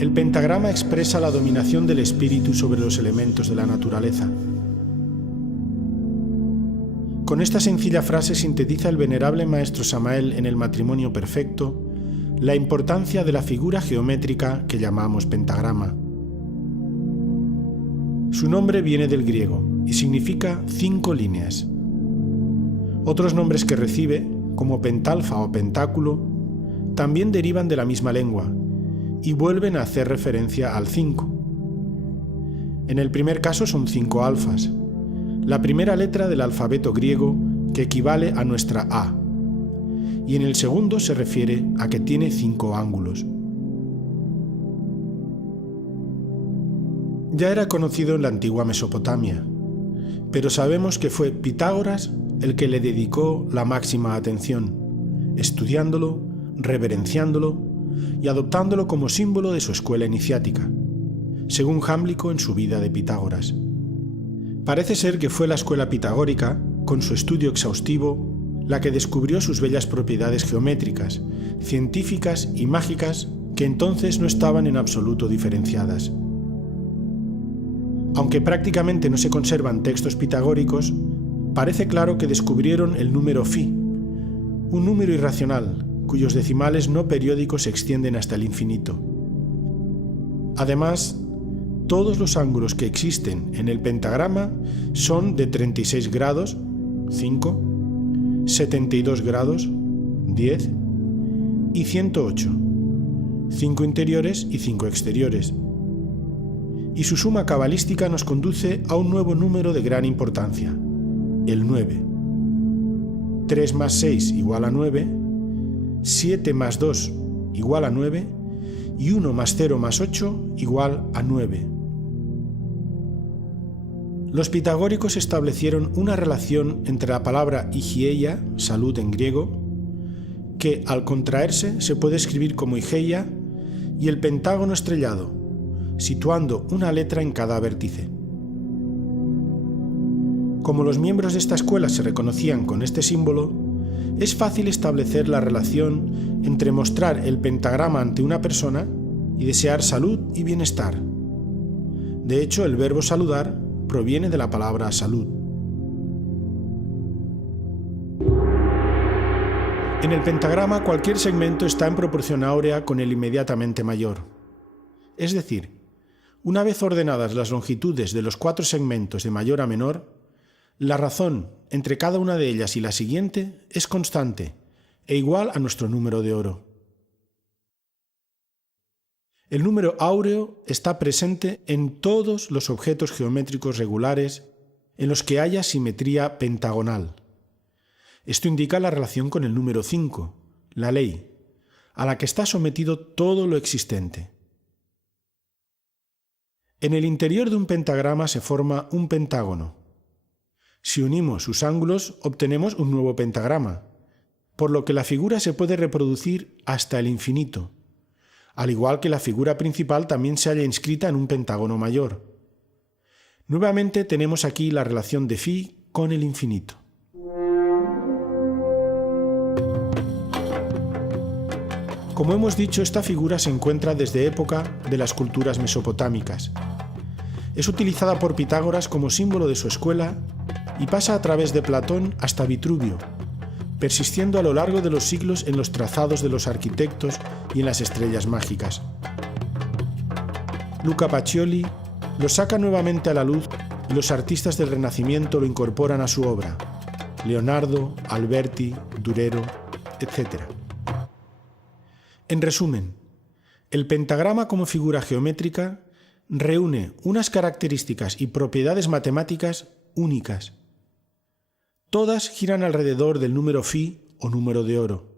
El pentagrama expresa la dominación del espíritu sobre los elementos de la naturaleza. Con esta sencilla frase sintetiza el venerable maestro Samael en el Matrimonio Perfecto la importancia de la figura geométrica que llamamos pentagrama. Su nombre viene del griego y significa 5 líneas. Otros nombres que recibe, como pentalfa o pentáculo, también derivan de la misma lengua y vuelven a hacer referencia al 5. En el primer caso son 5 alfas, la primera letra del alfabeto griego que equivale a nuestra A, y en el segundo se refiere a que tiene 5 ángulos. Ya era conocido en la antigua Mesopotamia, pero sabemos que fue Pitágoras el que le dedicó la máxima atención, estudiándolo, reverenciándolo y adoptándolo como símbolo de su escuela iniciática, según Jámblico en su vida de Pitágoras. Parece ser que fue la escuela pitagórica, con su estudio exhaustivo, la que descubrió sus bellas propiedades geométricas, científicas y mágicas que entonces no estaban en absoluto diferenciadas. Aunque prácticamente no se conservan textos pitagóricos, parece claro que descubrieron el número phi, un número irracional, cuyos decimales no periódicos se extienden hasta el infinito. Además, todos los ángulos que existen en el pentagrama son de 36 grados, 5, 72 grados, 10, y 108, 5 interiores y 5 exteriores. Y su suma cabalística nos conduce a un nuevo número de gran importancia, el 9. 3 más 6 igual a 9, 7 más 2 igual a 9, y 1 más 0 más 8 igual a 9. Los pitagóricos establecieron una relación entre la palabra hygieia, salud en griego, que al contraerse se puede escribir como Higeia, y el pentágono estrellado, situando una letra en cada vértice. Como los miembros de esta escuela se reconocían con este símbolo, es fácil establecer la relación entre mostrar el pentagrama ante una persona y desear salud y bienestar. De hecho, el verbo saludar proviene de la palabra salud. En el pentagrama cualquier segmento está en proporción áurea con el inmediatamente mayor. Es decir, una vez ordenadas las longitudes de los 4 segmentos de mayor a menor, la razón entre cada una de ellas y la siguiente es constante e igual a nuestro número de oro. El número áureo está presente en todos los objetos geométricos regulares en los que haya simetría pentagonal. Esto indica la relación con el número 5, la ley, a la que está sometido todo lo existente. En el interior de un pentagrama se forma un pentágono. Si unimos sus ángulos, obtenemos un nuevo pentagrama, por lo que la figura se puede reproducir hasta el infinito, al igual que la figura principal también se halla inscrita en un pentágono mayor. Nuevamente tenemos aquí la relación de phi con el infinito. Como hemos dicho, esta figura se encuentra desde época de las culturas mesopotámicas. Es utilizada por Pitágoras como símbolo de su escuela y pasa a través de Platón hasta Vitruvio, persistiendo a lo largo de los siglos en los trazados de los arquitectos y en las estrellas mágicas. Luca Pacioli lo saca nuevamente a la luz y los artistas del Renacimiento lo incorporan a su obra: Leonardo, Alberti, Durero, etc. En resumen, el pentagrama como figura geométrica reúne unas características y propiedades matemáticas únicas. Todas giran alrededor del número phi o número de oro.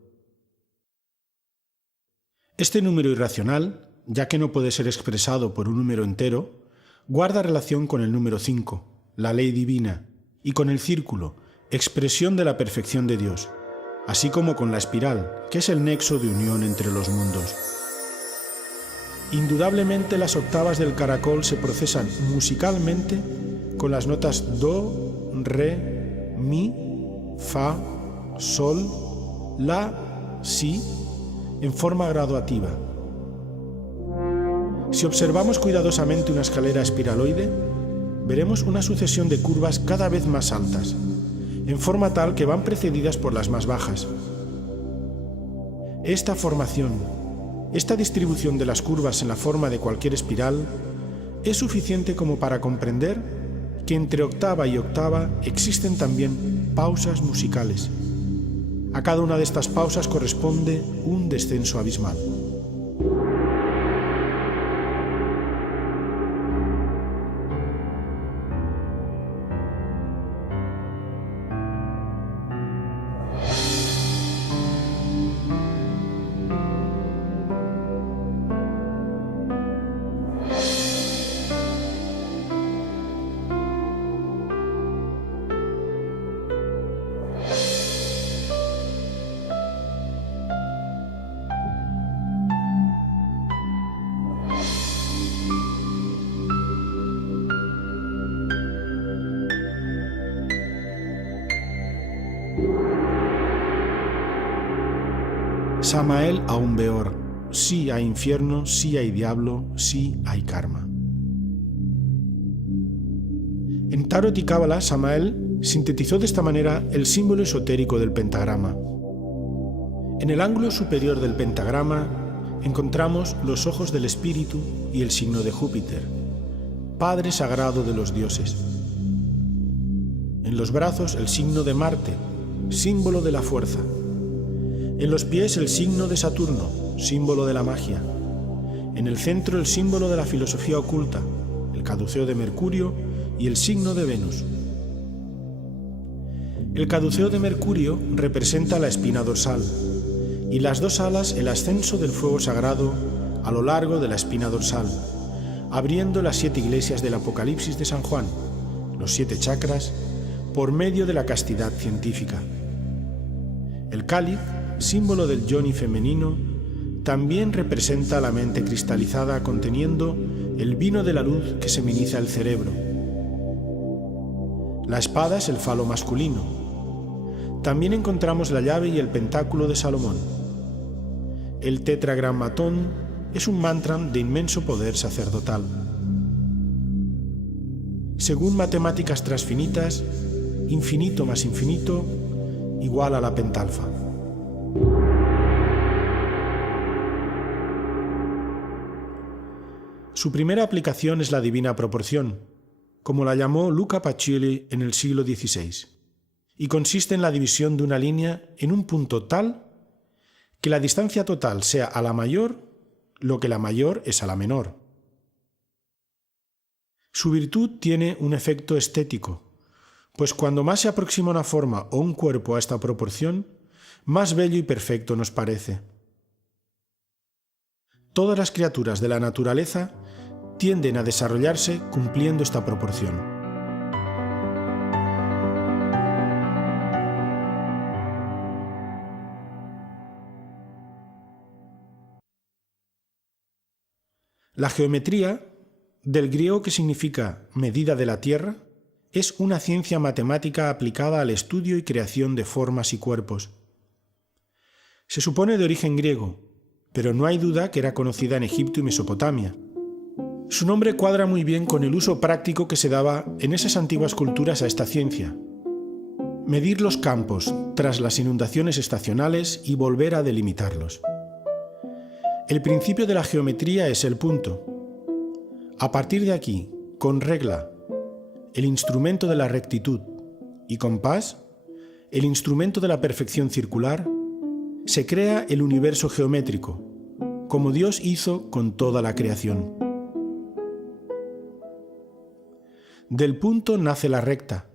Este número irracional, ya que no puede ser expresado por un número entero, guarda relación con el número 5, la ley divina, y con el círculo, expresión de la perfección de Dios, así como con la espiral, que es el nexo de unión entre los mundos. Indudablemente las octavas del caracol se procesan musicalmente con las notas do, re, mi, fa, sol, la, si, en forma graduativa. Si observamos cuidadosamente una escalera espiraloide, veremos una sucesión de curvas cada vez más altas, en forma tal que van precedidas por las más bajas. Esta formación, esta distribución de las curvas en la forma de cualquier espiral, es suficiente como para comprender que entre octava y octava existen también pausas musicales. A cada una de estas pausas corresponde un descenso abismal. Samael Aum Beor, sí hay infierno, sí hay diablo, sí hay karma. En Tarot y Cábala, Samael sintetizó de esta manera el símbolo esotérico del pentagrama. En el ángulo superior del pentagrama encontramos los ojos del espíritu y el signo de Júpiter, Padre sagrado de los dioses. En los brazos el signo de Marte, símbolo de la fuerza. En los pies el signo de Saturno, símbolo de la magia. En el centro el símbolo de la filosofía oculta, el caduceo de Mercurio y el signo de Venus. El caduceo de Mercurio representa la espina dorsal y las dos alas el ascenso del fuego sagrado a lo largo de la espina dorsal, abriendo las 7 iglesias del Apocalipsis de San Juan, los 7 chakras, por medio de la castidad científica. El cáliz, símbolo del yoni femenino, también representa la mente cristalizada conteniendo el vino de la luz que seminiza el cerebro. La espada es el falo masculino. También encontramos la llave y el pentáculo de Salomón. El tetragrammatón es un mantra de inmenso poder sacerdotal. Según matemáticas transfinitas, infinito más infinito igual a la pentalfa. Su primera aplicación es la divina proporción, como la llamó Luca Pacioli en el siglo XVI, y consiste en la división de una línea en un punto tal que la distancia total sea a la mayor lo que la mayor es a la menor. Su virtud tiene un efecto estético, pues cuando más se aproxima una forma o un cuerpo a esta proporción, más bello y perfecto nos parece. Todas las criaturas de la naturaleza tienden a desarrollarse cumpliendo esta proporción. La geometría, del griego que significa medida de la tierra, es una ciencia matemática aplicada al estudio y creación de formas y cuerpos. Se supone de origen griego, pero no hay duda que era conocida en Egipto y Mesopotamia. Su nombre cuadra muy bien con el uso práctico que se daba en esas antiguas culturas a esta ciencia: medir los campos tras las inundaciones estacionales y volver a delimitarlos. El principio de la geometría es el punto. A partir de aquí, con regla, el instrumento de la rectitud, y compás, el instrumento de la perfección circular, se crea el universo geométrico, como Dios hizo con toda la creación. Del punto nace la recta,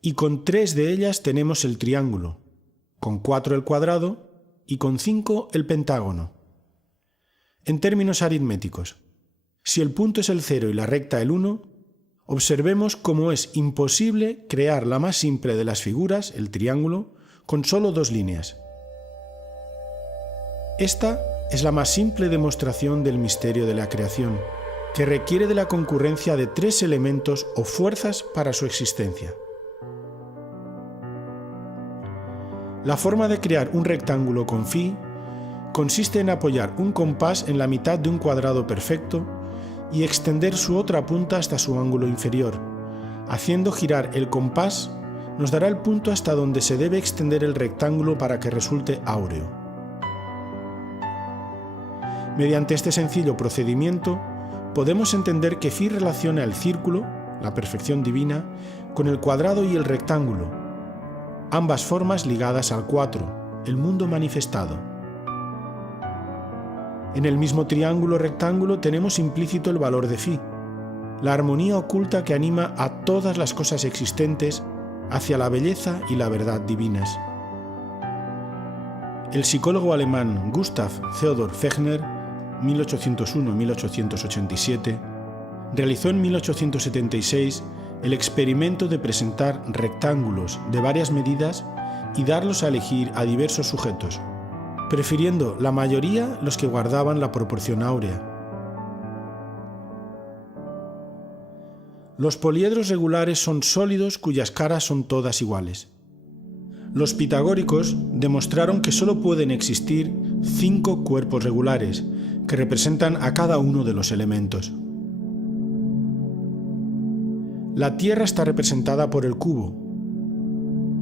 y con 3 de ellas tenemos el triángulo, con 4 el cuadrado y con 5 el pentágono. En términos aritméticos, si el punto es el 0 y la recta el 1, observemos cómo es imposible crear la más simple de las figuras, el triángulo, con solo 2 líneas. Esta es la más simple demostración del misterio de la creación, que requiere de la concurrencia de 3 elementos o fuerzas para su existencia. La forma de crear un rectángulo con phi consiste en apoyar un compás en la mitad de un cuadrado perfecto y extender su otra punta hasta su ángulo inferior. Haciendo girar el compás, nos dará el punto hasta donde se debe extender el rectángulo para que resulte áureo. Mediante este sencillo procedimiento, podemos entender que Phi relaciona el círculo, la perfección divina, con el cuadrado y el rectángulo, ambas formas ligadas al 4, el mundo manifestado. En el mismo triángulo rectángulo tenemos implícito el valor de Phi, la armonía oculta que anima a todas las cosas existentes hacia la belleza y la verdad divinas. El psicólogo alemán Gustav Theodor Fechner, 1801-1887, realizó en 1876 el experimento de presentar rectángulos de varias medidas y darlos a elegir a diversos sujetos, prefiriendo la mayoría los que guardaban la proporción áurea. Los poliedros regulares son sólidos cuyas caras son todas iguales. Los pitagóricos demostraron que solo pueden existir 5 cuerpos regulares, que representan a cada uno de los elementos. La Tierra está representada por el cubo,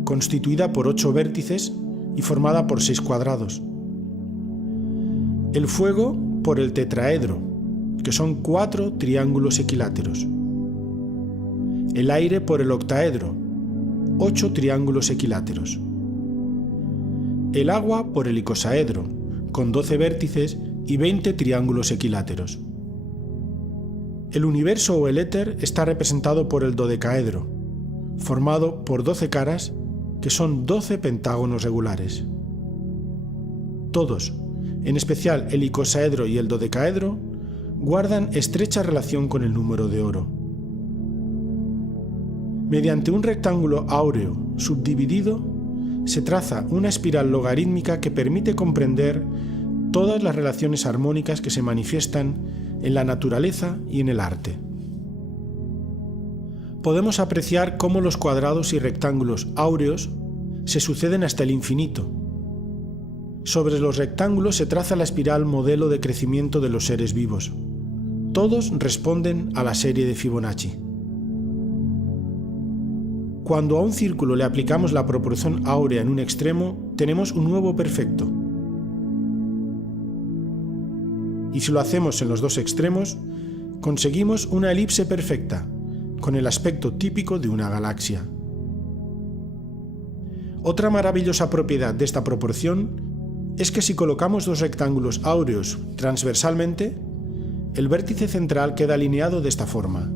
constituida por 8 vértices y formada por 6 cuadrados. El fuego por el tetraedro, que son 4 triángulos equiláteros. El aire por el octaedro, 8 triángulos equiláteros. El agua por el icosaedro, con 12 vértices y 20 triángulos equiláteros. El universo o el éter está representado por el dodecaedro, formado por 12 caras, que son 12 pentágonos regulares. Todos, en especial el icosaedro y el dodecaedro, guardan estrecha relación con el número de oro. Mediante un rectángulo áureo subdividido, se traza una espiral logarítmica que permite comprender todas las relaciones armónicas que se manifiestan en la naturaleza y en el arte. Podemos apreciar cómo los cuadrados y rectángulos áureos se suceden hasta el infinito. Sobre los rectángulos se traza la espiral modelo de crecimiento de los seres vivos. Todos responden a la serie de Fibonacci. Cuando a un círculo le aplicamos la proporción áurea en un extremo, tenemos un nuevo perfecto. Y si lo hacemos en los dos extremos, conseguimos una elipse perfecta, con el aspecto típico de una galaxia. Otra maravillosa propiedad de esta proporción es que si colocamos 2 rectángulos áureos transversalmente, el vértice central queda alineado de esta forma.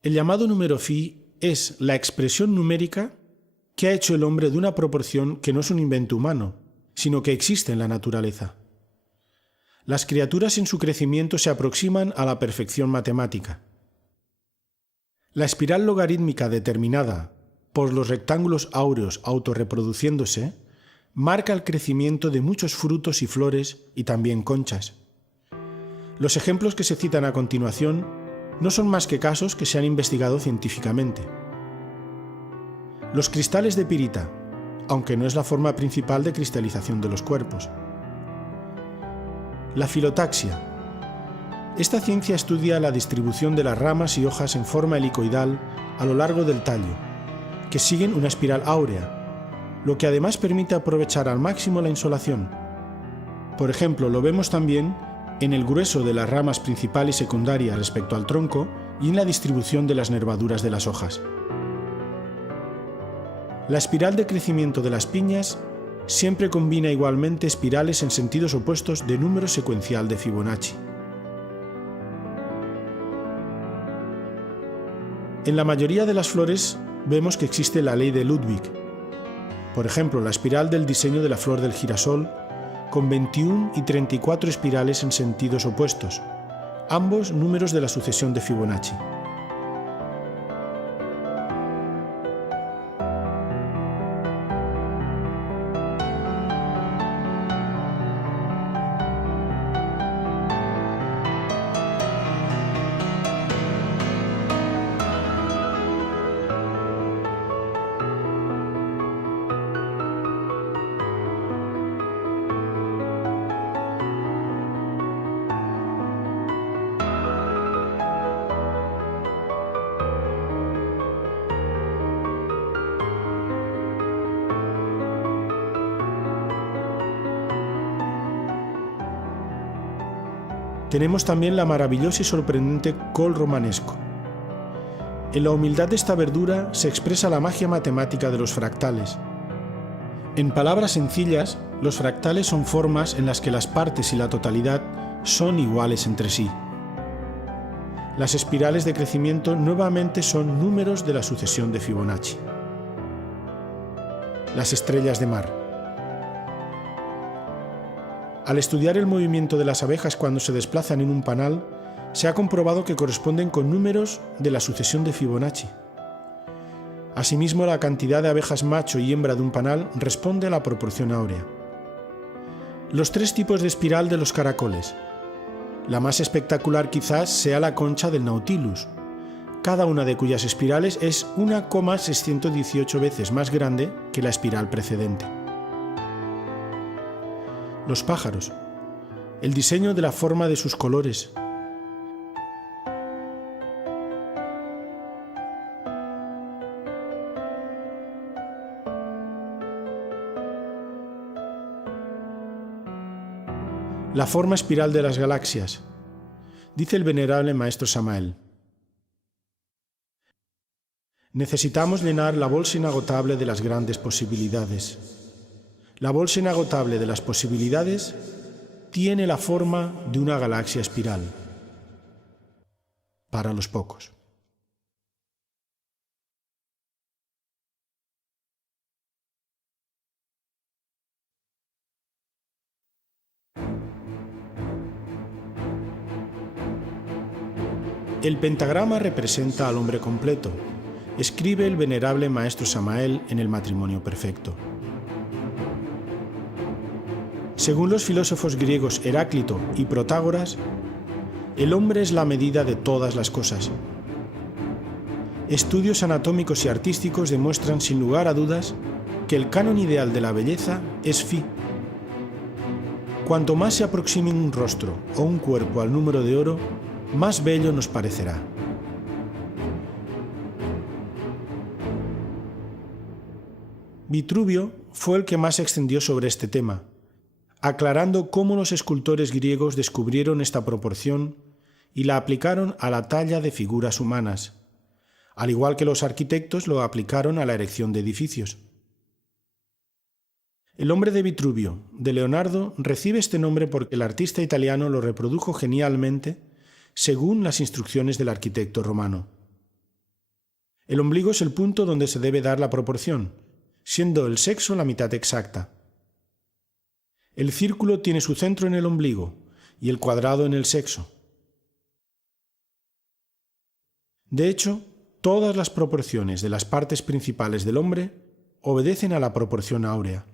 El llamado número Phi es la expresión numérica que ha hecho el hombre de una proporción que no es un invento humano, sino que existe en la naturaleza. Las criaturas en su crecimiento se aproximan a la perfección matemática. La espiral logarítmica determinada por los rectángulos áureos autorreproduciéndose marca el crecimiento de muchos frutos y flores y también conchas. Los ejemplos que se citan a continuación no son más que casos que se han investigado científicamente. Los cristales de pirita, aunque no es la forma principal de cristalización de los cuerpos. La filotaxia. Esta ciencia estudia la distribución de las ramas y hojas en forma helicoidal a lo largo del tallo, que siguen una espiral áurea, lo que además permite aprovechar al máximo la insolación. Por ejemplo, lo vemos también en el grueso de las ramas principal y secundaria respecto al tronco y en la distribución de las nervaduras de las hojas. La espiral de crecimiento de las piñas siempre combina igualmente espirales en sentidos opuestos de número secuencial de Fibonacci. En la mayoría de las flores vemos que existe la ley de Ludwig. Por ejemplo, la espiral del diseño de la flor del girasol, con 21 y 34 espirales en sentidos opuestos, ambos números de la sucesión de Fibonacci. Tenemos también la maravillosa y sorprendente col romanesco. En la humildad de esta verdura se expresa la magia matemática de los fractales. En palabras sencillas, los fractales son formas en las que las partes y la totalidad son iguales entre sí. Las espirales de crecimiento nuevamente son números de la sucesión de Fibonacci. Las estrellas de mar. Al estudiar el movimiento de las abejas cuando se desplazan en un panal, se ha comprobado que corresponden con números de la sucesión de Fibonacci. Asimismo, la cantidad de abejas macho y hembra de un panal responde a la proporción áurea. Los tres tipos de espiral de los caracoles. La más espectacular quizás sea la concha del Nautilus, cada una de cuyas espirales es 1,618 veces más grande que la espiral precedente. Los pájaros. El diseño de la forma de sus colores. La forma espiral de las galaxias. Dice el venerable maestro Samael: necesitamos llenar la bolsa inagotable de las grandes posibilidades. La bolsa inagotable de las posibilidades tiene la forma de una galaxia espiral. Para los pocos. El pentagrama representa al hombre completo, escribe el venerable maestro Samael en el Matrimonio Perfecto. Según los filósofos griegos Heráclito y Protágoras, el hombre es la medida de todas las cosas. Estudios anatómicos y artísticos demuestran sin lugar a dudas que el canon ideal de la belleza es Φ. Cuanto más se aproxime un rostro o un cuerpo al número de oro, más bello nos parecerá. Vitruvio fue el que más se extendió sobre este tema, aclarando cómo los escultores griegos descubrieron esta proporción y la aplicaron a la talla de figuras humanas, al igual que los arquitectos lo aplicaron a la erección de edificios. El hombre de Vitruvio, de Leonardo, recibe este nombre porque el artista italiano lo reprodujo genialmente según las instrucciones del arquitecto romano. El ombligo es el punto donde se debe dar la proporción, siendo el sexo la mitad exacta. El círculo tiene su centro en el ombligo y el cuadrado en el sexo. De hecho, todas las proporciones de las partes principales del hombre obedecen a la proporción áurea.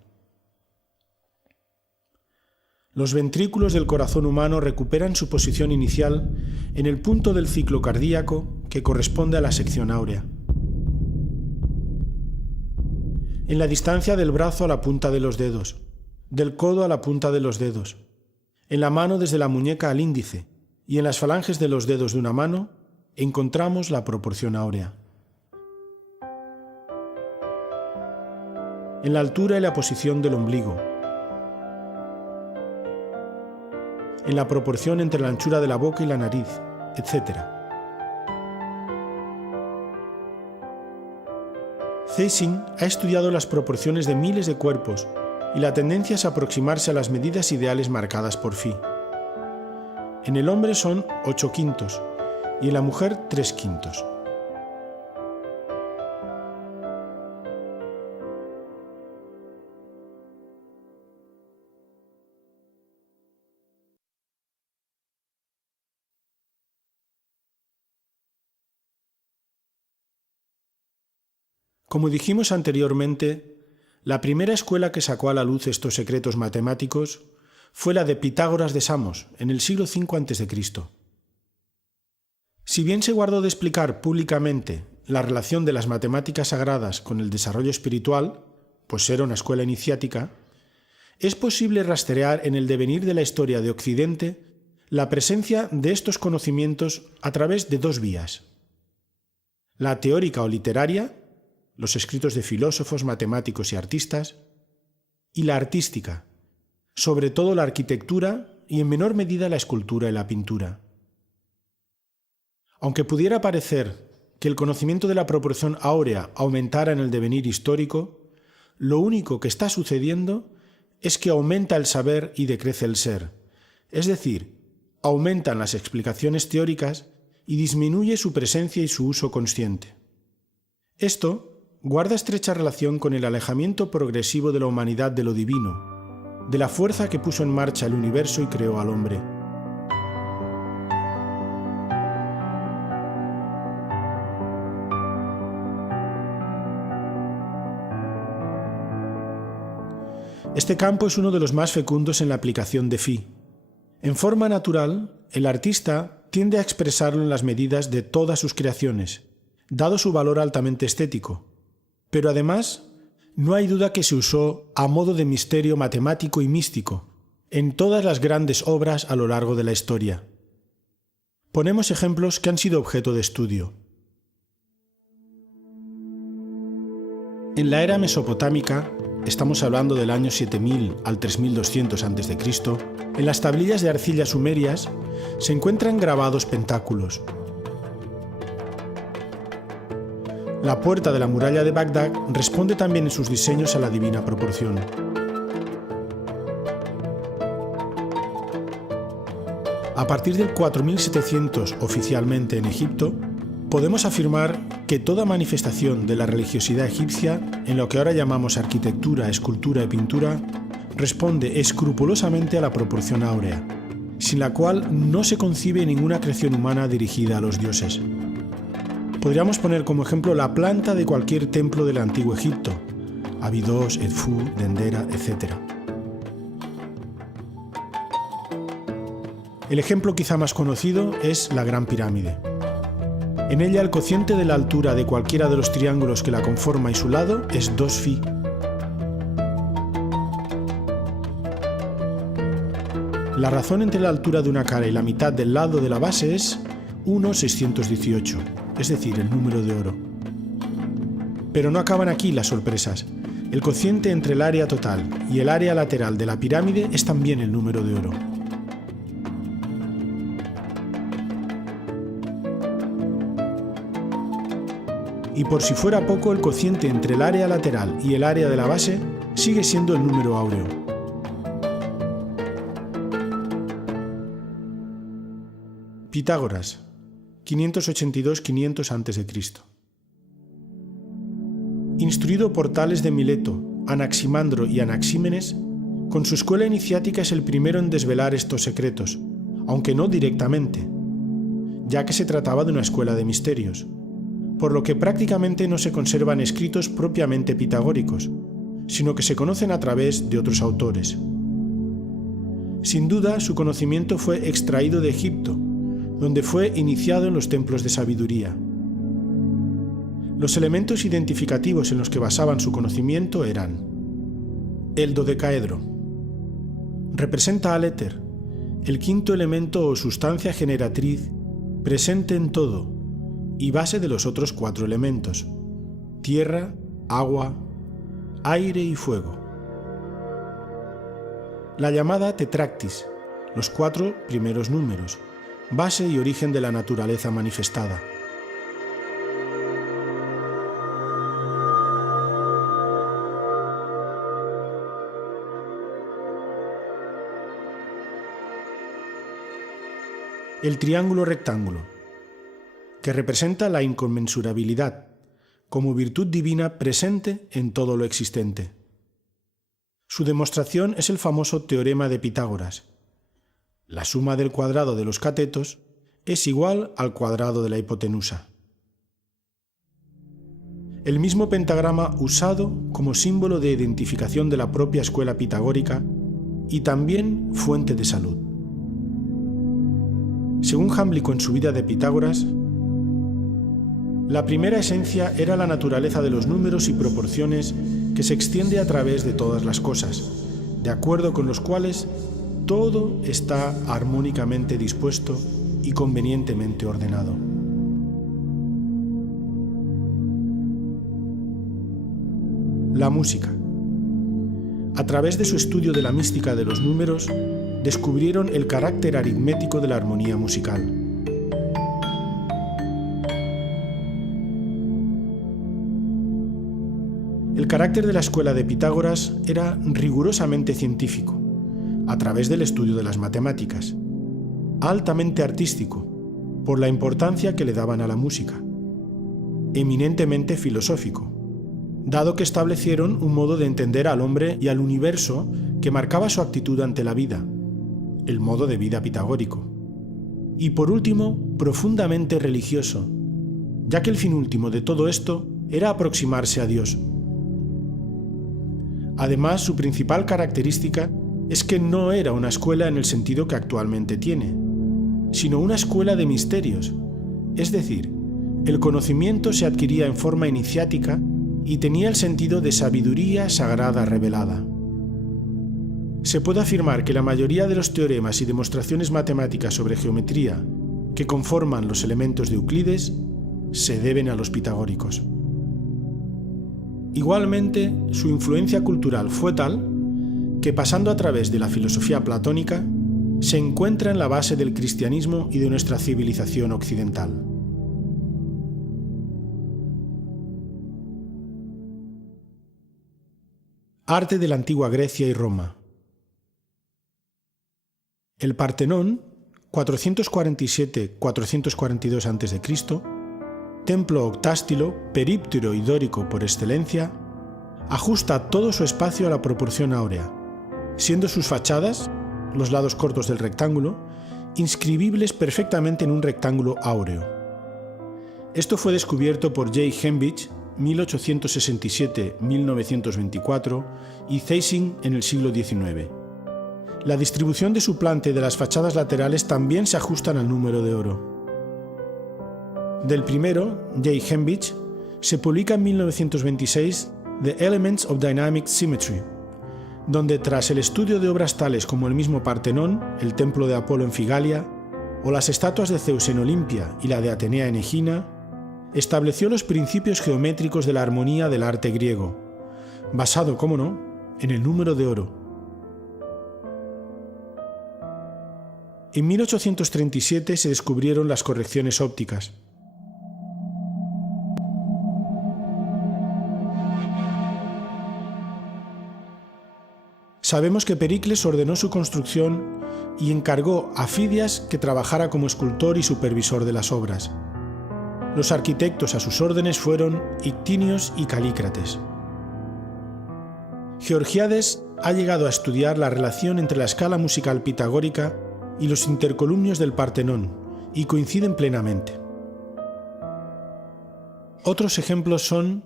Los ventrículos del corazón humano recuperan su posición inicial en el punto del ciclo cardíaco que corresponde a la sección áurea. En la distancia del brazo a la punta de los dedos, del codo a la punta de los dedos, en la mano desde la muñeca al índice y en las falanges de los dedos de una mano encontramos la proporción áurea. En la altura y la posición del ombligo, en la proporción entre la anchura de la boca y la nariz, etc. Zeising ha estudiado las proporciones de miles de cuerpos y la tendencia es aproximarse a las medidas ideales marcadas por Phi. En el hombre son 8/5 y en la mujer 3/5. Como dijimos anteriormente, la primera escuela que sacó a la luz estos secretos matemáticos fue la de Pitágoras de Samos, en el siglo V a.C. Si bien se guardó de explicar públicamente la relación de las matemáticas sagradas con el desarrollo espiritual, pues era una escuela iniciática, es posible rastrear en el devenir de la historia de Occidente la presencia de estos conocimientos a través de dos vías: la teórica o literaria, los escritos de filósofos, matemáticos y artistas, y la artística, sobre todo la arquitectura, y en menor medida la escultura y la pintura. Aunque pudiera parecer que el conocimiento de la proporción áurea aumentara en el devenir histórico, lo único que está sucediendo es que aumenta el saber y decrece el ser, es decir, aumentan las explicaciones teóricas y disminuye su presencia y su uso consciente. Esto guarda estrecha relación con el alejamiento progresivo de la humanidad de lo divino, de la fuerza que puso en marcha el universo y creó al hombre. Este campo es uno de los más fecundos en la aplicación de Phi. En forma natural, el artista tiende a expresarlo en las medidas de todas sus creaciones, dado su valor altamente estético. Pero además, no hay duda que se usó a modo de misterio matemático y místico en todas las grandes obras a lo largo de la historia. Ponemos ejemplos que han sido objeto de estudio. En la era mesopotámica, estamos hablando del año 7000 al 3200 a.C., en las tablillas de arcilla sumerias se encuentran grabados pentáculos. La puerta de la muralla de Bagdad responde también en sus diseños a la divina proporción. A partir del 4700 oficialmente en Egipto, podemos afirmar que toda manifestación de la religiosidad egipcia, en lo que ahora llamamos arquitectura, escultura y pintura, responde escrupulosamente a la proporción áurea, sin la cual no se concibe ninguna creación humana dirigida a los dioses. Podríamos poner como ejemplo la planta de cualquier templo del antiguo Egipto, Abidos, Edfu, Dendera, etc. El ejemplo quizá más conocido es la Gran Pirámide. En ella el cociente de la altura de cualquiera de los triángulos que la conforma y su lado es 2 phi. La razón entre la altura de una cara y la mitad del lado de la base es 1,618, es decir, el número de oro. Pero no acaban aquí las sorpresas. El cociente entre el área total y el área lateral de la pirámide es también el número de oro. Y por si fuera poco, el cociente entre el área lateral y el área de la base sigue siendo el número áureo. Pitágoras, 582-500 a.C. Instruido por Tales de Mileto, Anaximandro y Anaxímenes, con su escuela iniciática es el primero en desvelar estos secretos, aunque no directamente, ya que se trataba de una escuela de misterios, por lo que prácticamente no se conservan escritos propiamente pitagóricos, sino que se conocen a través de otros autores. Sin duda, su conocimiento fue extraído de Egipto, donde fue iniciado en los templos de sabiduría. Los elementos identificativos en los que basaban su conocimiento eran: el dodecaedro. Representa al éter, el quinto elemento o sustancia generatriz presente en todo y base de los otros 4 elementos: tierra, agua, aire y fuego. La llamada tetractis, los 4 primeros números, base y origen de la naturaleza manifestada. El triángulo rectángulo, que representa la inconmensurabilidad, como virtud divina presente en todo lo existente. Su demostración es el famoso teorema de Pitágoras. La suma del cuadrado de los catetos es igual al cuadrado de la hipotenusa. El mismo pentagrama usado como símbolo de identificación de la propia escuela pitagórica y también fuente de salud. Según Jámblico en su vida de Pitágoras, la primera esencia era la naturaleza de los números y proporciones que se extiende a través de todas las cosas, de acuerdo con los cuales todo está armónicamente dispuesto y convenientemente ordenado. La música. A través de su estudio de la mística de los números, descubrieron el carácter aritmético de la armonía musical. El carácter de la escuela de Pitágoras era rigurosamente científico, a través del estudio de las matemáticas, altamente artístico, por la importancia que le daban a la música, eminentemente filosófico, dado que establecieron un modo de entender al hombre y al universo que marcaba su actitud ante la vida, el modo de vida pitagórico. Y por último, profundamente religioso, ya que el fin último de todo esto era aproximarse a Dios. Además, su principal característica es que no era una escuela en el sentido que actualmente tiene, sino una escuela de misterios, es decir, el conocimiento se adquiría en forma iniciática y tenía el sentido de sabiduría sagrada revelada. Se puede afirmar que la mayoría de los teoremas y demostraciones matemáticas sobre geometría que conforman los elementos de Euclides se deben a los pitagóricos. Igualmente, su influencia cultural fue tal que, pasando a través de la filosofía platónica, se encuentra en la base del cristianismo y de nuestra civilización occidental. Arte de la antigua Grecia y Roma. El Partenón, 447-442 a.C., templo octástilo, períptero y dórico por excelencia, ajusta todo su espacio a la proporción áurea, siendo sus fachadas, los lados cortos del rectángulo, inscribibles perfectamente en un rectángulo áureo. Esto fue descubierto por J. Hembich, 1867-1924, y Zeising en el siglo XIX. La distribución de su planta y de las fachadas laterales también se ajustan al número de oro. Del primero, J. Hembich, se publica en 1926 The Elements of Dynamic Symmetry, donde tras el estudio de obras tales como el mismo Partenón, el templo de Apolo en Figalia, o las estatuas de Zeus en Olimpia y la de Atenea en Egina, estableció los principios geométricos de la armonía del arte griego, basado, cómo no, en el número de oro. En 1837 se descubrieron las correcciones ópticas. Sabemos que Pericles ordenó su construcción y encargó a Fidias que trabajara como escultor y supervisor de las obras. Los arquitectos a sus órdenes fueron Ictinios y Calícrates. Georgiades ha llegado a estudiar la relación entre la escala musical pitagórica y los intercolumnios del Partenón, y coinciden plenamente. Otros ejemplos son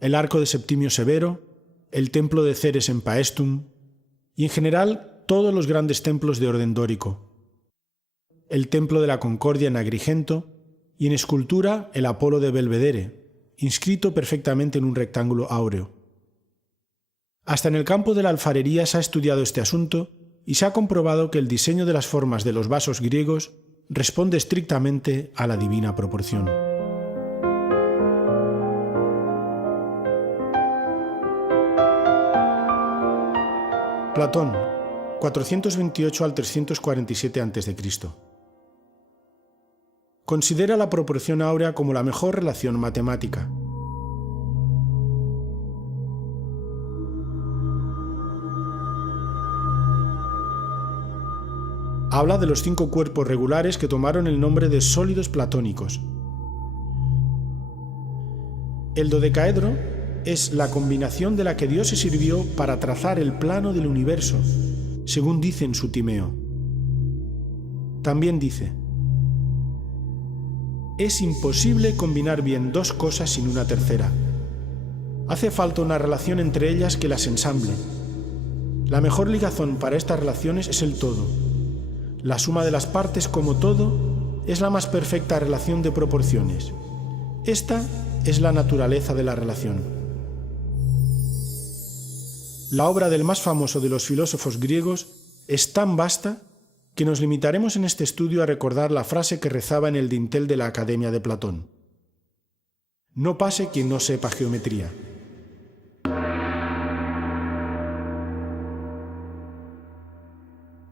el arco de Septimio Severo, el templo de Ceres en Paestum, y en general todos los grandes templos de orden dórico. El templo de la Concordia en Agrigento, y en escultura el Apolo de Belvedere, inscrito perfectamente en un rectángulo áureo. Hasta en el campo de la alfarería se ha estudiado este asunto y se ha comprobado que el diseño de las formas de los vasos griegos responde estrictamente a la divina proporción. Platón, 428 al 347 a.C. Considera la proporción áurea como la mejor relación matemática. Habla de los 5 cuerpos regulares que tomaron el nombre de sólidos platónicos. El dodecaedro es la combinación de la que Dios se sirvió para trazar el plano del universo, según dice en su Timeo. También dice: es imposible combinar bien 2 cosas sin una tercera. Hace falta una relación entre ellas que las ensamble. La mejor ligazón para estas relaciones es el todo. La suma de las partes como todo es la más perfecta relación de proporciones. Esta es la naturaleza de la relación. La obra del más famoso de los filósofos griegos es tan vasta que nos limitaremos en este estudio a recordar la frase que rezaba en el dintel de la Academia de Platón: no pase quien no sepa geometría.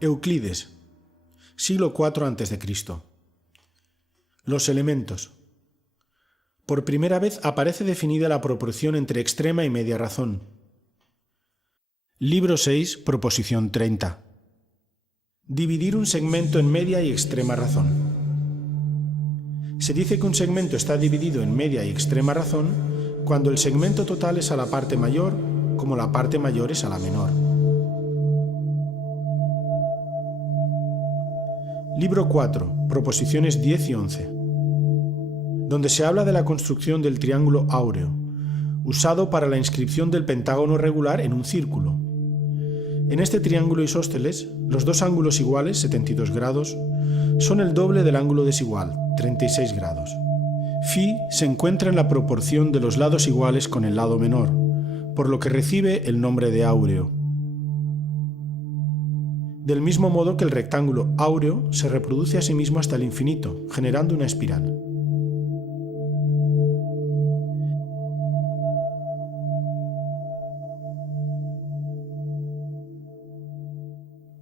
Euclides, siglo IV a.C. Los elementos. Por primera vez aparece definida la proporción entre extrema y media razón. Libro 6, proposición 30. Dividir un segmento en media y extrema razón. Se dice que un segmento está dividido en media y extrema razón cuando el segmento total es a la parte mayor como la parte mayor es a la menor. Libro 4, proposiciones 10 y 11, donde se habla de la construcción del triángulo áureo, usado para la inscripción del pentágono regular en un círculo. En este triángulo isósceles, los dos ángulos iguales, 72 grados, son el doble del ángulo desigual, 36 grados. Φ se encuentra en la proporción de los lados iguales con el lado menor, por lo que recibe el nombre de áureo. Del mismo modo que el rectángulo áureo se reproduce a sí mismo hasta el infinito, generando una espiral.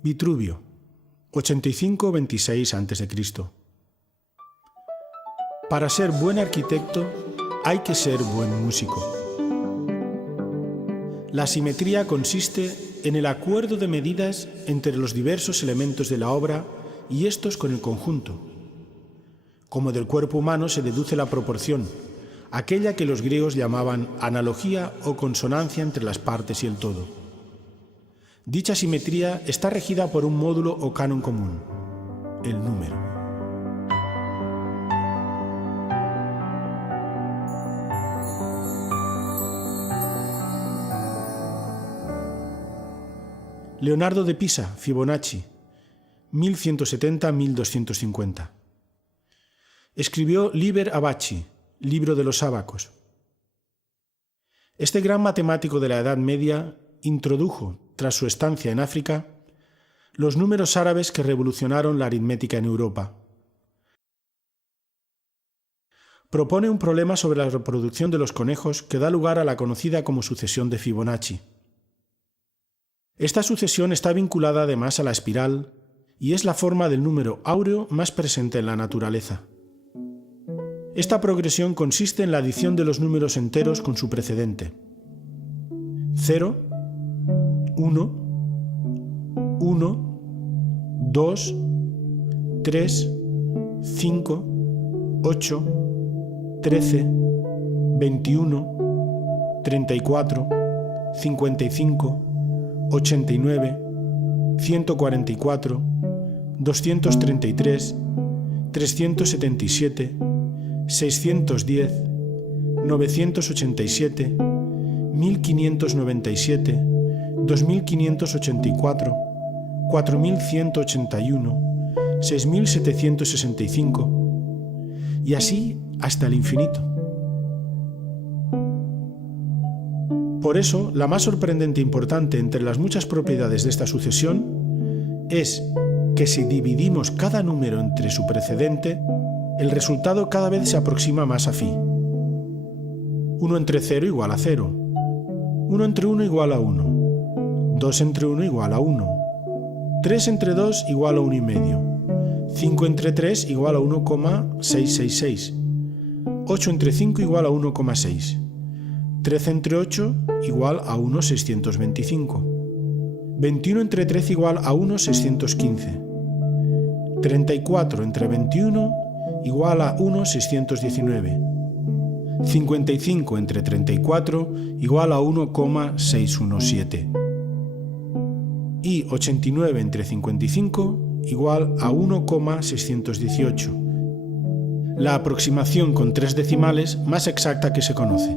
Vitruvio, 85-26 a.C. Para ser buen arquitecto hay que ser buen músico. La simetría consiste en el acuerdo de medidas entre los diversos elementos de la obra y estos con el conjunto. Como del cuerpo humano se deduce la proporción, aquella que los griegos llamaban analogía o consonancia entre las partes y el todo. Dicha simetría está regida por un módulo o canon común, el número. Leonardo de Pisa, Fibonacci, 1170-1250. Escribió Liber Abaci, libro de los ábacos. Este gran matemático de la Edad Media introdujo, tras su estancia en África, los números árabes que revolucionaron la aritmética en Europa. Propone un problema sobre la reproducción de los conejos que da lugar a la conocida como sucesión de Fibonacci. Esta sucesión está vinculada además a la espiral y es la forma del número áureo más presente en la naturaleza. Esta progresión consiste en la adición de los números enteros con su precedente. 0, 1, 1, 2, 3, 5, 8, 13, 21, 34, 55, 89, 144, 233, 377, 610, 987, 1597, 2584, 4181, 6765 y así hasta el infinito. Por eso, la más sorprendente e importante entre las muchas propiedades de esta sucesión es que si dividimos cada número entre su precedente, el resultado cada vez se aproxima más a φ. 1 entre 0 igual a 0, 1 entre 1 igual a 1, 2 entre 1 igual a 1, 3 entre 2 igual a 1,5, 5 entre 3 igual a 1,666, 8 entre 5 igual a 1,6, 13 entre 8 igual a 1,625, 21 entre 13 igual a 1,615, 34 entre 21 igual a 1,619, 55 entre 34 igual a 1,617 y 89 entre 55 igual a 1,618, la aproximación con 3 decimales más exacta que se conoce.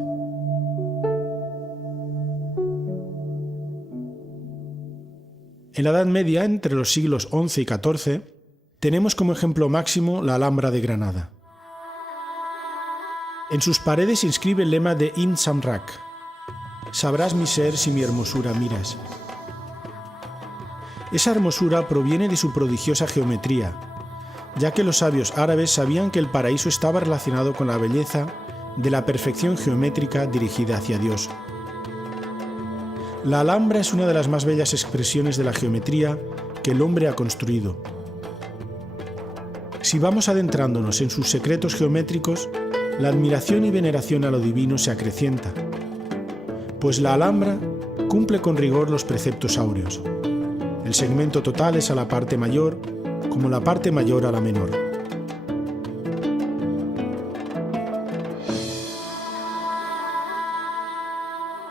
En la Edad Media, entre los siglos XI y XIV, tenemos como ejemplo máximo la Alhambra de Granada. En sus paredes se inscribe el lema de Ibn Samrak: «Sabrás mi ser si mi hermosura miras». Esa hermosura proviene de su prodigiosa geometría, ya que los sabios árabes sabían que el paraíso estaba relacionado con la belleza de la perfección geométrica dirigida hacia Dios. La Alhambra es una de las más bellas expresiones de la geometría que el hombre ha construido. Si vamos adentrándonos en sus secretos geométricos, la admiración y veneración a lo divino se acrecienta, pues la Alhambra cumple con rigor los preceptos áureos. El segmento total es a la parte mayor, como la parte mayor a la menor.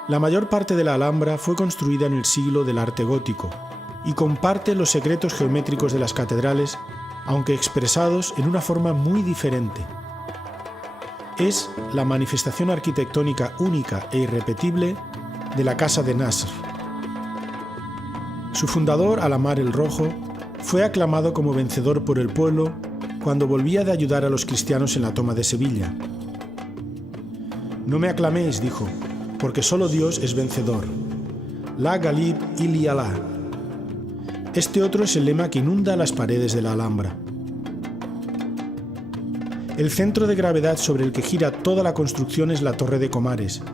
La mayor parte de la Alhambra fue construida en el siglo del arte gótico y comparte los secretos geométricos de las catedrales, aunque expresados en una forma muy diferente. Es la manifestación arquitectónica única e irrepetible de la Casa de Nasr. Su fundador, Al-Ahmar el Rojo, fue aclamado como vencedor por el pueblo cuando volvía de ayudar a los cristianos en la toma de Sevilla. «No me aclaméis», dijo, «porque solo Dios es vencedor. La Ghalib illa Allah». Este otro es el lema que inunda las paredes de la Alhambra. El centro de gravedad sobre el que gira toda la construcción es la Torre de Comares,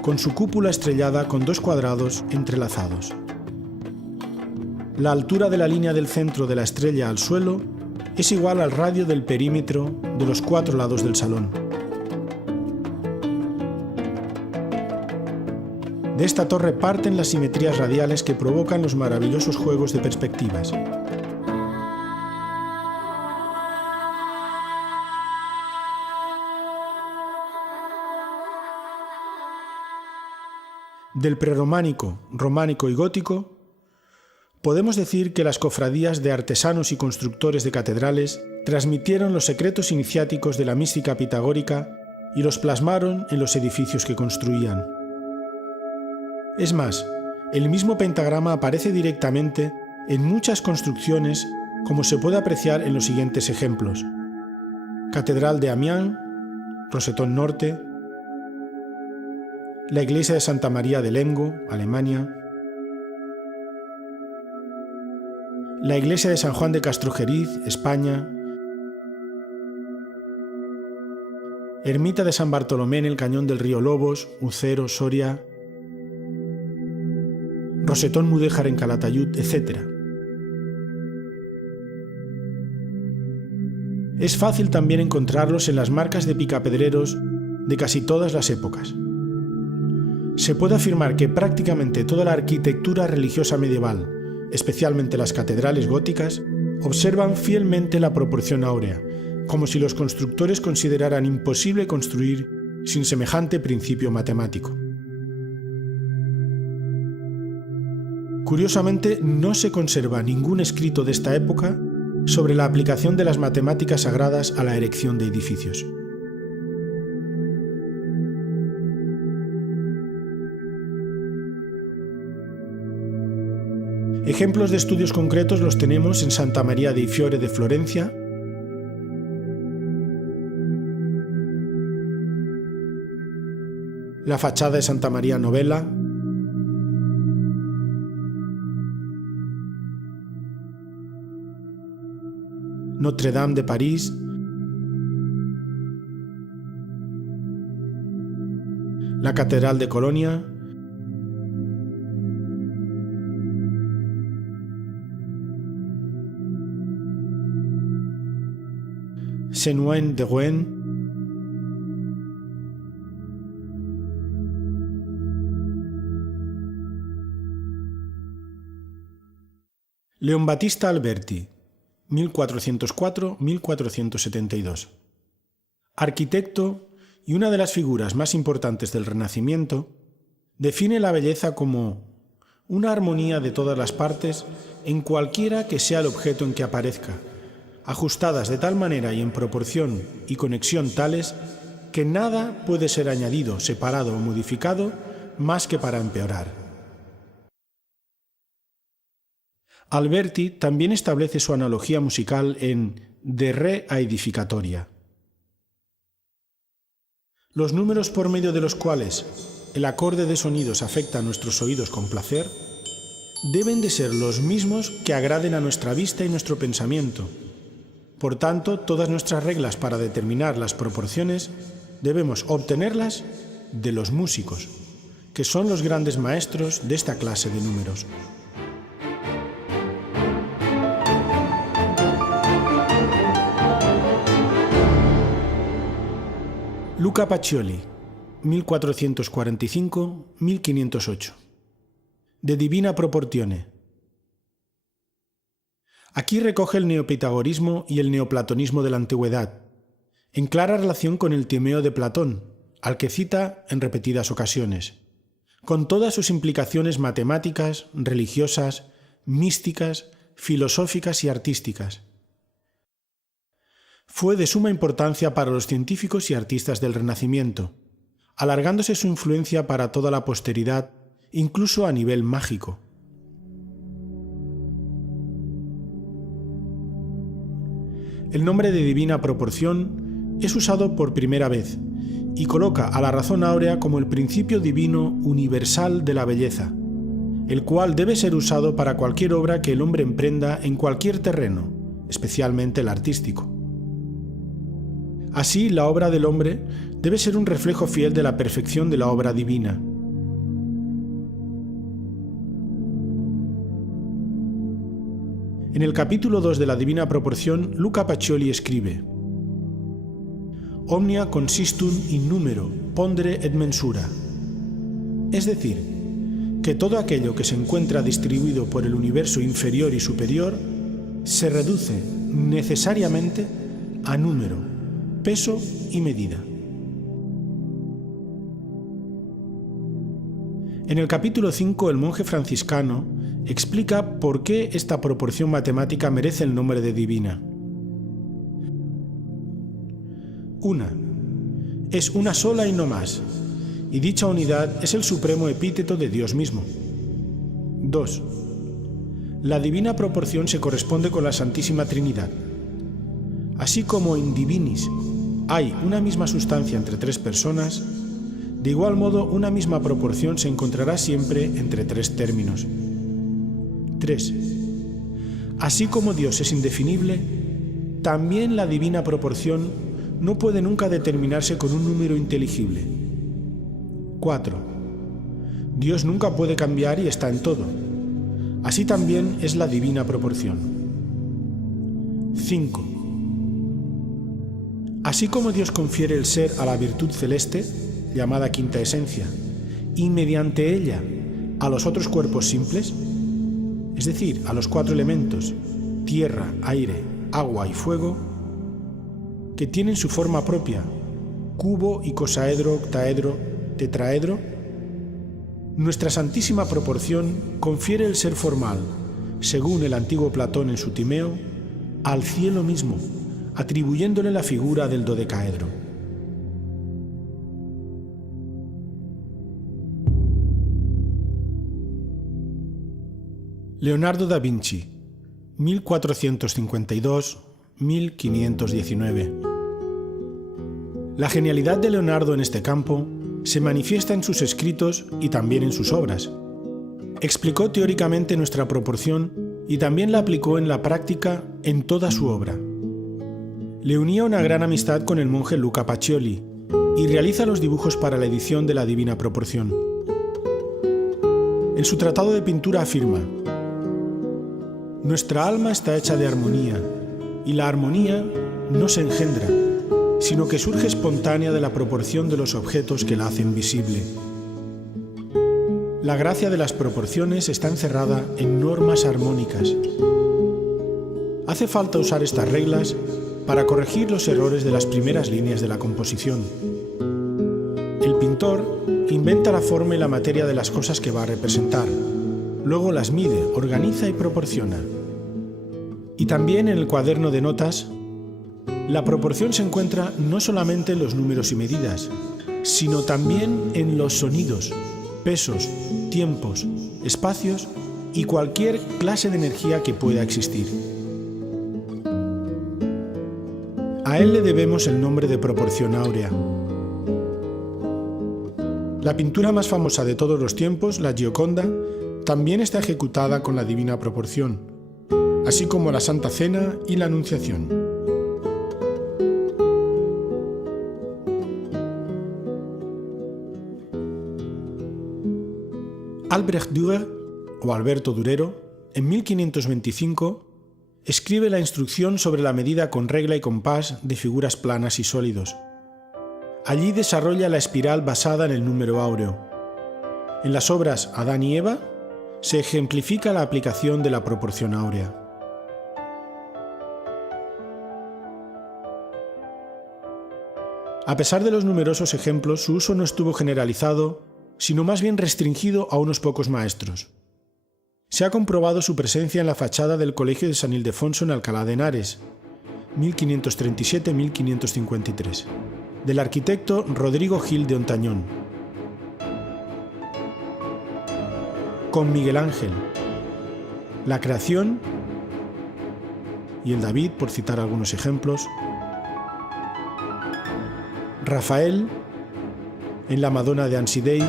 con su cúpula estrellada con dos cuadrados entrelazados. La altura de la línea del centro de la estrella al suelo es igual al radio del perímetro de los 4 lados del salón. De esta torre parten las simetrías radiales que provocan los maravillosos juegos de perspectivas. Del prerrománico, románico y gótico, podemos decir que las cofradías de artesanos y constructores de catedrales transmitieron los secretos iniciáticos de la mística pitagórica y los plasmaron en los edificios que construían. Es más, el mismo pentagrama aparece directamente en muchas construcciones, como se puede apreciar en los siguientes ejemplos: Catedral de Amiens, Rosetón Norte, la iglesia de Santa María de Lemgo, Alemania, la iglesia de San Juan de Castrojeriz, España, ermita de San Bartolomé en el cañón del río Lobos, Ucero, Soria, Rosetón Mudéjar en Calatayud, etc. Es fácil también encontrarlos en las marcas de picapedreros de casi todas las épocas. Se puede afirmar que prácticamente toda la arquitectura religiosa medieval, especialmente las catedrales góticas, observan fielmente la proporción áurea, como si los constructores consideraran imposible construir sin semejante principio matemático. Curiosamente, no se conserva ningún escrito de esta época sobre la aplicación de las matemáticas sagradas a la erección de edificios. Ejemplos de estudios concretos los tenemos en Santa María dei Fiori de Florencia, la fachada de Santa María Novella, Notre Dame de París, la Catedral de Colonia, Saint-Ouen de Rouen, Leon Battista Alberti, 1404-1472. Arquitecto y una de las figuras más importantes del Renacimiento, define la belleza como una armonía de todas las partes en cualquiera que sea el objeto en que aparezca, ajustadas de tal manera y en proporción y conexión tales que nada puede ser añadido, separado o modificado más que para empeorar. Alberti también establece su analogía musical en De Re a Edificatoria. Los números por medio de los cuales el acorde de sonidos afecta a nuestros oídos con placer deben de ser los mismos que agraden a nuestra vista y nuestro pensamiento. Por tanto, todas nuestras reglas para determinar las proporciones debemos obtenerlas de los músicos, que son los grandes maestros de esta clase de números. Luca Pacioli, 1445-1508. De Divina Proportione. Aquí recoge el neopitagorismo y el neoplatonismo de la antigüedad, en clara relación con el Timeo de Platón, al que cita en repetidas ocasiones, con todas sus implicaciones matemáticas, religiosas, místicas, filosóficas y artísticas. Fue de suma importancia para los científicos y artistas del Renacimiento, alargándose su influencia para toda la posteridad, incluso a nivel mágico. El nombre de Divina Proporción es usado por primera vez y coloca a la razón áurea como el principio divino universal de la belleza, el cual debe ser usado para cualquier obra que el hombre emprenda en cualquier terreno, especialmente el artístico. Así, la obra del hombre debe ser un reflejo fiel de la perfección de la obra divina. En el capítulo 2 de la Divina Proporción, Luca Pacioli escribe: Omnia consistum in numero, pondere et mensura. Es decir, que todo aquello que se encuentra distribuido por el universo inferior y superior se reduce necesariamente a número, peso y medida. En el capítulo 5, el monje franciscano explica por qué esta proporción matemática merece el nombre de divina. 1. Es una sola y no más, y dicha unidad es el supremo epíteto de Dios mismo. 2. La divina proporción se corresponde con la Santísima Trinidad. Así como in divinis hay una misma sustancia entre tres personas, de igual modo una misma proporción se encontrará siempre entre tres términos. 3. Así como Dios es indefinible, también la divina proporción no puede nunca determinarse con un número inteligible. 4. Dios nunca puede cambiar y está en todo. Así también es la divina proporción. 5. Así como Dios confiere el ser a la virtud celeste, llamada quinta esencia, y mediante ella a los otros cuerpos simples, es decir, a los cuatro elementos, tierra, aire, agua y fuego, que tienen su forma propia, cubo, icosaedro, octaedro, tetraedro, nuestra Santísima Proporción confiere el ser formal, según el antiguo Platón en su Timeo, al cielo mismo, atribuyéndole la figura del dodecaedro. Leonardo da Vinci, 1452-1519. La genialidad de Leonardo en este campo se manifiesta en sus escritos y también en sus obras. Explicó teóricamente nuestra proporción y también la aplicó en la práctica en toda su obra. Le unía una gran amistad con el monje Luca Pacioli y realiza los dibujos para la edición de la Divina Proporción. En su tratado de pintura afirma: nuestra alma está hecha de armonía, y la armonía no se engendra, sino que surge espontánea de la proporción de los objetos que la hacen visible. La gracia de las proporciones está encerrada en normas armónicas. Hace falta usar estas reglas para corregir los errores de las primeras líneas de la composición. El pintor inventa la forma y la materia de las cosas que va a representar. Luego las mide, organiza y proporciona. Y también en el cuaderno de notas, la proporción se encuentra no solamente en los números y medidas, sino también en los sonidos, pesos, tiempos, espacios y cualquier clase de energía que pueda existir. A él le debemos el nombre de proporción áurea. La pintura más famosa de todos los tiempos, la Gioconda, también está ejecutada con la Divina Proporción, así como la Santa Cena y la Anunciación. Albrecht Dürer, o Alberto Durero, en 1525, escribe la instrucción sobre la medida con regla y compás de figuras planas y sólidos. Allí desarrolla la espiral basada en el número áureo. En las obras Adán y Eva se ejemplifica la aplicación de la proporción áurea. A pesar de los numerosos ejemplos, su uso no estuvo generalizado, sino más bien restringido a unos pocos maestros. Se ha comprobado su presencia en la fachada del Colegio de San Ildefonso en Alcalá de Henares, 1537-1553, del arquitecto Rodrigo Gil de Ontañón. Con Miguel Ángel, la Creación y el David, por citar algunos ejemplos. Rafael, en la Madonna de Ansi Dei.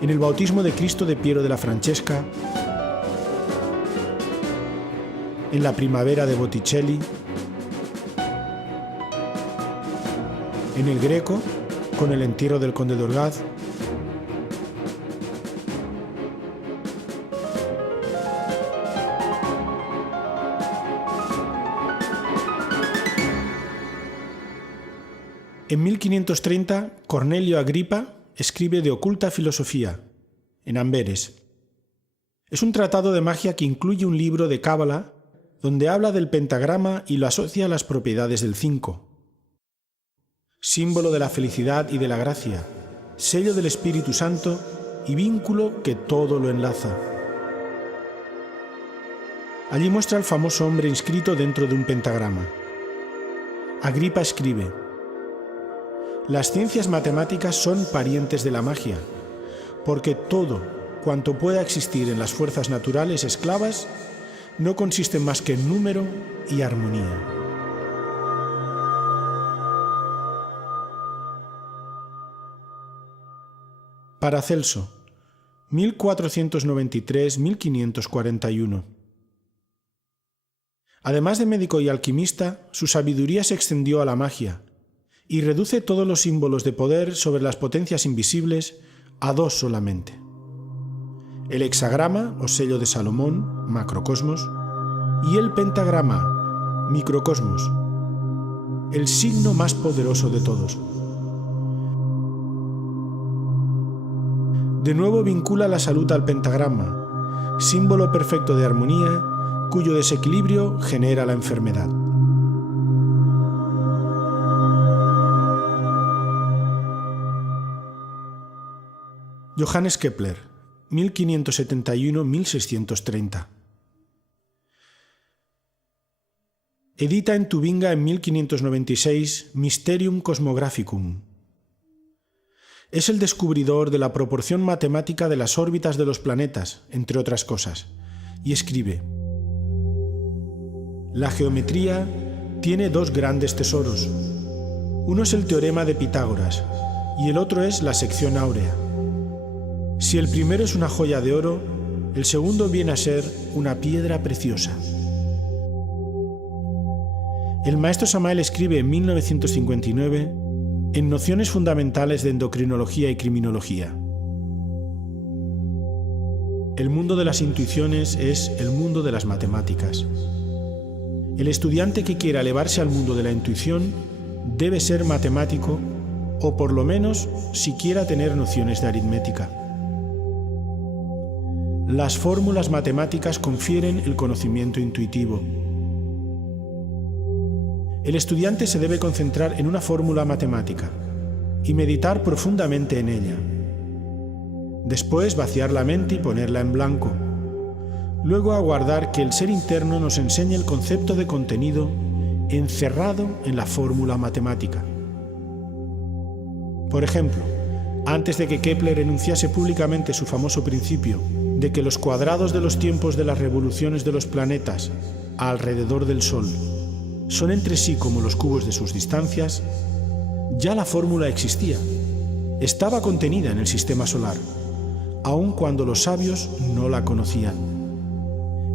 En el Bautismo de Cristo de Piero de la Francesca. En la Primavera de Botticelli. En el Greco, con el entierro del conde de Orgaz. En 1530, Cornelio Agripa escribe De oculta filosofía, en Amberes. Es un tratado de magia que incluye un libro de cábala donde habla del pentagrama y lo asocia a las propiedades del 5. Símbolo de la felicidad y de la gracia, sello del Espíritu Santo y vínculo que todo lo enlaza. Allí muestra al famoso hombre inscrito dentro de un pentagrama. Agripa escribe: las ciencias matemáticas son parientes de la magia, porque todo cuanto pueda existir en las fuerzas naturales esclavas no consiste más que en número y armonía. Paracelso, 1493-1541. Además de médico y alquimista, su sabiduría se extendió a la magia y reduce todos los símbolos de poder sobre las potencias invisibles a dos solamente: el hexagrama o sello de Salomón, macrocosmos, y el pentagrama, microcosmos, el signo más poderoso de todos. De nuevo vincula la salud al pentagrama, símbolo perfecto de armonía, cuyo desequilibrio genera la enfermedad. Johannes Kepler, 1571-1630. Edita en Tubinga en 1596 Mysterium Cosmographicum. Es el descubridor de la proporción matemática de las órbitas de los planetas, entre otras cosas, y escribe: la geometría tiene dos grandes tesoros. Uno es el teorema de Pitágoras y el otro es la sección áurea. Si el primero es una joya de oro, el segundo viene a ser una piedra preciosa. El maestro Samael escribe en 1959 en Nociones fundamentales de endocrinología y criminología: el mundo de las intuiciones es el mundo de las matemáticas. El estudiante que quiera elevarse al mundo de la intuición debe ser matemático o por lo menos siquiera tener nociones de aritmética. Las fórmulas matemáticas confieren el conocimiento intuitivo. El estudiante se debe concentrar en una fórmula matemática y meditar profundamente en ella. Después vaciar la mente y ponerla en blanco. Luego aguardar que el ser interno nos enseñe el concepto de contenido encerrado en la fórmula matemática. Por ejemplo, antes de que Kepler enunciase públicamente su famoso principio de que los cuadrados de los tiempos de las revoluciones de los planetas alrededor del Sol son entre sí como los cubos de sus distancias, ya la fórmula existía, estaba contenida en el sistema solar, aun cuando los sabios no la conocían.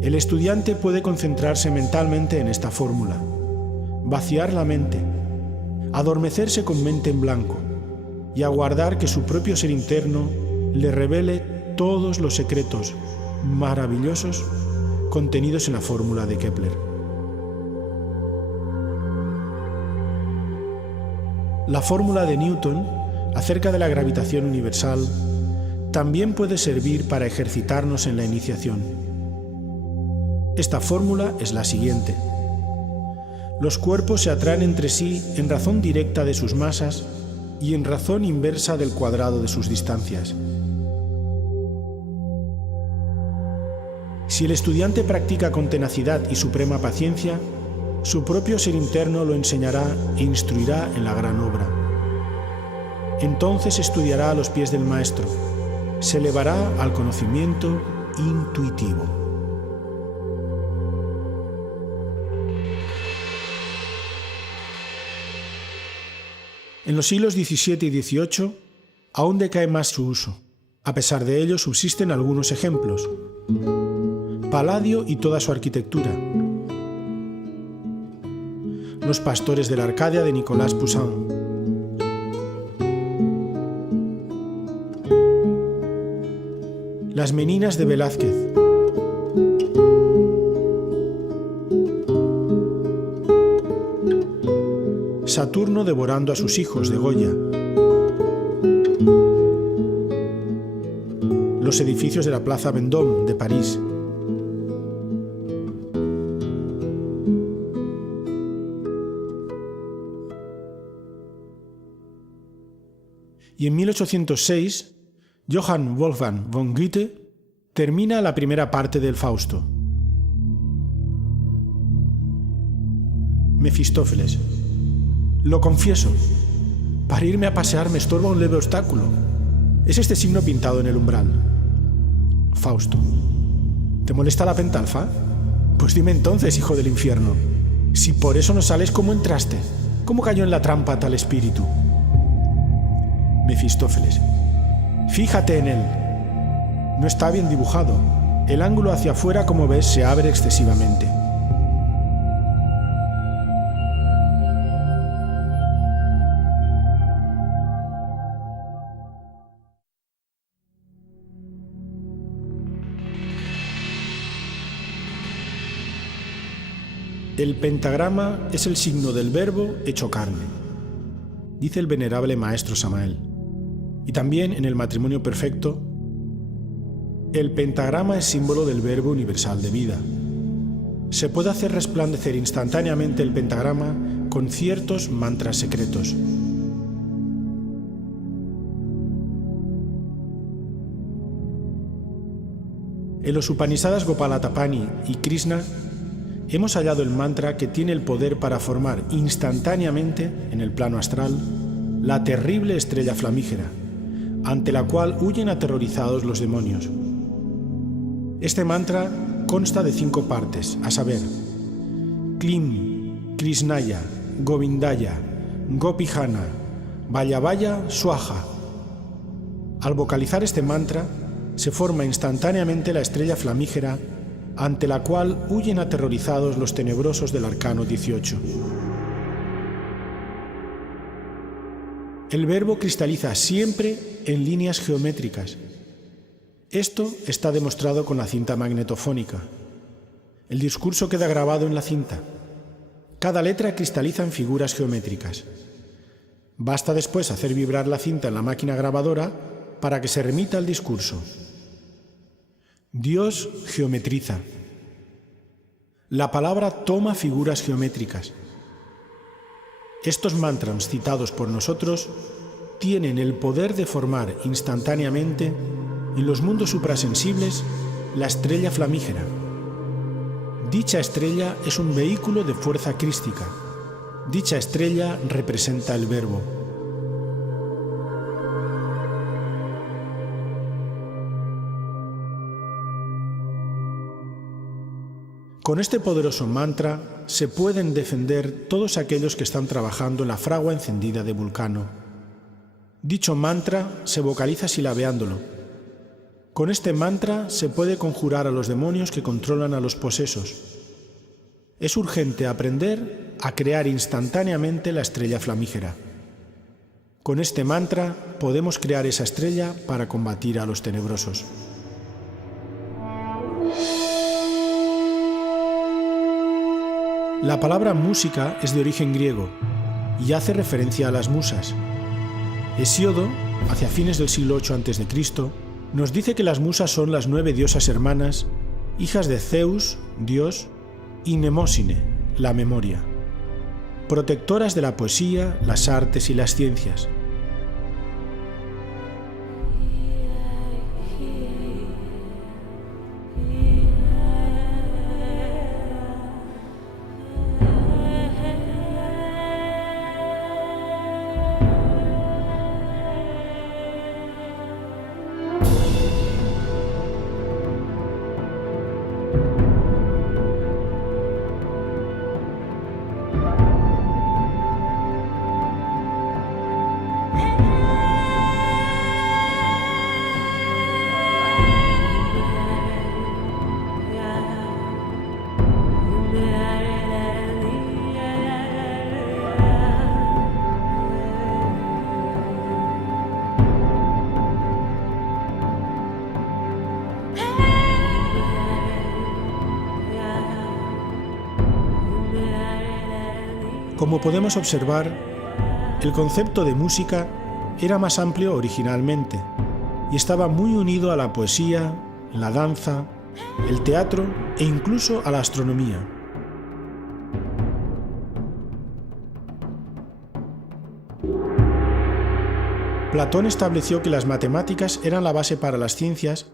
El estudiante puede concentrarse mentalmente en esta fórmula, vaciar la mente, adormecerse con mente en blanco y aguardar que su propio ser interno le revele todos los secretos maravillosos contenidos en la fórmula de Kepler. La fórmula de Newton acerca de la gravitación universal también puede servir para ejercitarnos en la iniciación. Esta fórmula es la siguiente. Los cuerpos se atraen entre sí en razón directa de sus masas y en razón inversa del cuadrado de sus distancias. Si el estudiante practica con tenacidad y suprema paciencia, su propio ser interno lo enseñará e instruirá en la gran obra. Entonces estudiará a los pies del maestro, se elevará al conocimiento intuitivo. En los siglos XVII y XVIII aún decae más su uso. A pesar de ello, subsisten algunos ejemplos. Palladio y toda su arquitectura. Los pastores de la Arcadia de Nicolas Poussin. Las meninas de Velázquez. Saturno devorando a sus hijos de Goya. Los edificios de la Plaza Vendôme de París. Y en 1806, Johann Wolfgang von Goethe termina la primera parte del Fausto. Mefistófeles. Lo confieso, para irme a pasear me estorba un leve obstáculo. Es este signo pintado en el umbral. Fausto. ¿Te molesta la pentalfa? Pues dime entonces, hijo del infierno. Si por eso no sales, ¿cómo entraste? ¿Cómo cayó en la trampa tal espíritu? Mefistófeles. Fíjate en él. No está bien dibujado. El ángulo hacia afuera, como ves, se abre excesivamente. El pentagrama es el signo del verbo hecho carne, dice el venerable maestro Samael. Y también en el matrimonio perfecto, el pentagrama es símbolo del verbo universal de vida. Se puede hacer resplandecer instantáneamente el pentagrama con ciertos mantras secretos. En los Upanishadas Gopalatapani y Krishna hemos hallado el mantra que tiene el poder para formar instantáneamente, en el plano astral, la terrible estrella flamígera, ante la cual huyen aterrorizados los demonios. Este mantra consta de 5 partes, a saber, Klim, Krishnaya, Govindaya, Gopihana, Vayavaya, Swaha. Al vocalizar este mantra, se forma instantáneamente la estrella flamígera ante la cual huyen aterrorizados los tenebrosos del arcano 18. El verbo cristaliza siempre en líneas geométricas. Esto está demostrado con la cinta magnetofónica. El discurso queda grabado en la cinta. Cada letra cristaliza en figuras geométricas. Basta después hacer vibrar la cinta en la máquina grabadora para que se remita el discurso. Dios geometriza. La palabra toma figuras geométricas. Estos mantras citados por nosotros tienen el poder de formar instantáneamente en los mundos suprasensibles la estrella flamígera. Dicha estrella es un vehículo de fuerza crística. Dicha estrella representa el verbo. Con este poderoso mantra se pueden defender todos aquellos que están trabajando en la fragua encendida de Vulcano. Dicho mantra se vocaliza silabeándolo. Con este mantra se puede conjurar a los demonios que controlan a los posesos. Es urgente aprender a crear instantáneamente la estrella flamígera. Con este mantra podemos crear esa estrella para combatir a los tenebrosos. La palabra música es de origen griego y hace referencia a las musas. Hesíodo, hacia fines del siglo VIII a.C., nos dice que las musas son las 9 diosas hermanas, hijas de Zeus, Dios, y Mnemósine, la memoria, protectoras de la poesía, las artes y las ciencias. Como podemos observar, el concepto de música era más amplio originalmente y estaba muy unido a la poesía, la danza, el teatro e incluso a la astronomía. Platón estableció que las matemáticas eran la base para las ciencias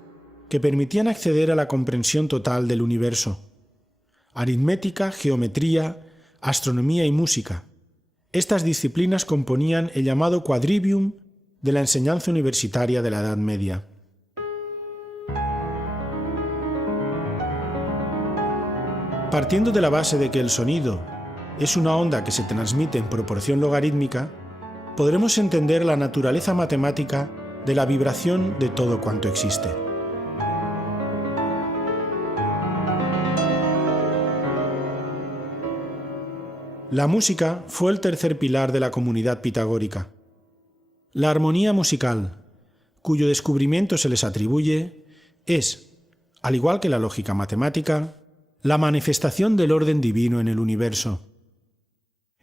que permitían acceder a la comprensión total del universo. Aritmética, geometría, astronomía y música. Estas disciplinas componían el llamado quadrivium de la enseñanza universitaria de la Edad Media. Partiendo de la base de que el sonido es una onda que se transmite en proporción logarítmica, podremos entender la naturaleza matemática de la vibración de todo cuanto existe. La música fue el tercer pilar de la comunidad pitagórica. La armonía musical, cuyo descubrimiento se les atribuye, es, al igual que la lógica matemática, la manifestación del orden divino en el universo.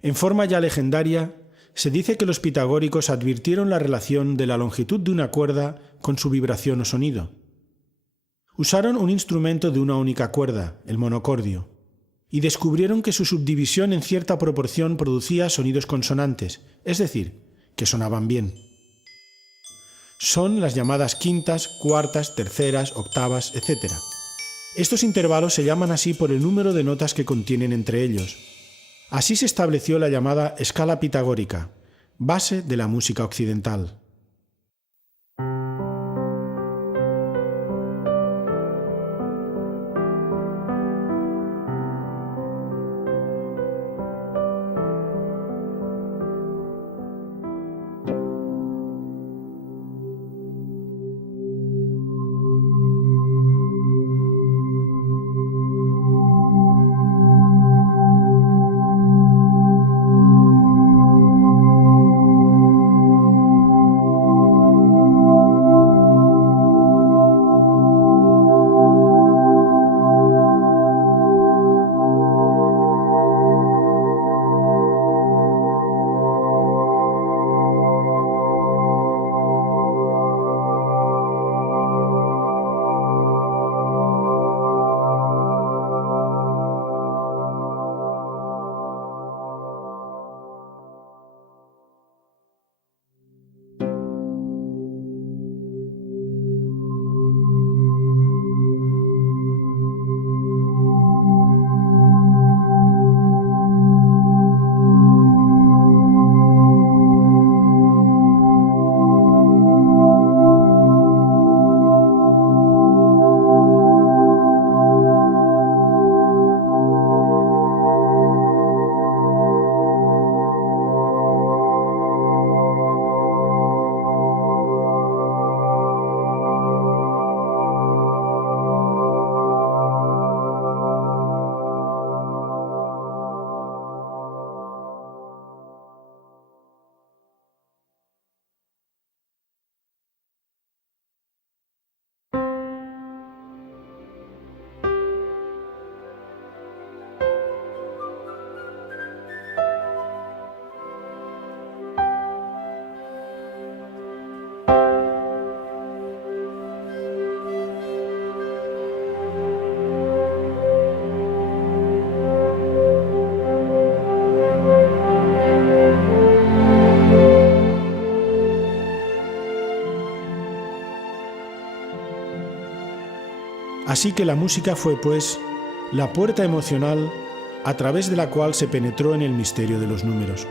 En forma ya legendaria, se dice que los pitagóricos advirtieron la relación de la longitud de una cuerda con su vibración o sonido. Usaron un instrumento de una única cuerda, el monocordio, y descubrieron que su subdivisión en cierta proporción producía sonidos consonantes, es decir, que sonaban bien. Son las llamadas quintas, cuartas, terceras, octavas, etc. Estos intervalos se llaman así por el número de notas que contienen entre ellos. Así se estableció la llamada escala pitagórica, base de la música occidental. Así que la música fue, pues, la puerta emocional a través de la cual se penetró en el misterio de los números.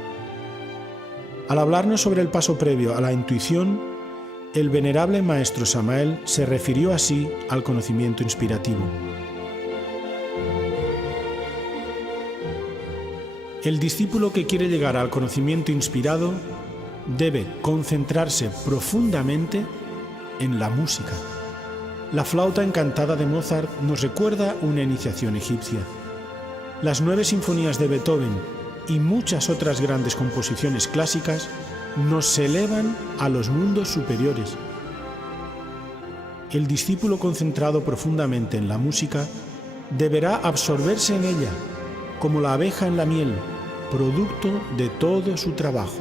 Al hablarnos sobre el paso previo a la intuición, el venerable maestro Samael se refirió así al conocimiento inspirativo. El discípulo que quiere llegar al conocimiento inspirado debe concentrarse profundamente en la música. La flauta encantada de Mozart nos recuerda una iniciación egipcia. Las 9 sinfonías de Beethoven y muchas otras grandes composiciones clásicas nos elevan a los mundos superiores. El discípulo concentrado profundamente en la música deberá absorberse en ella, como la abeja en la miel, producto de todo su trabajo.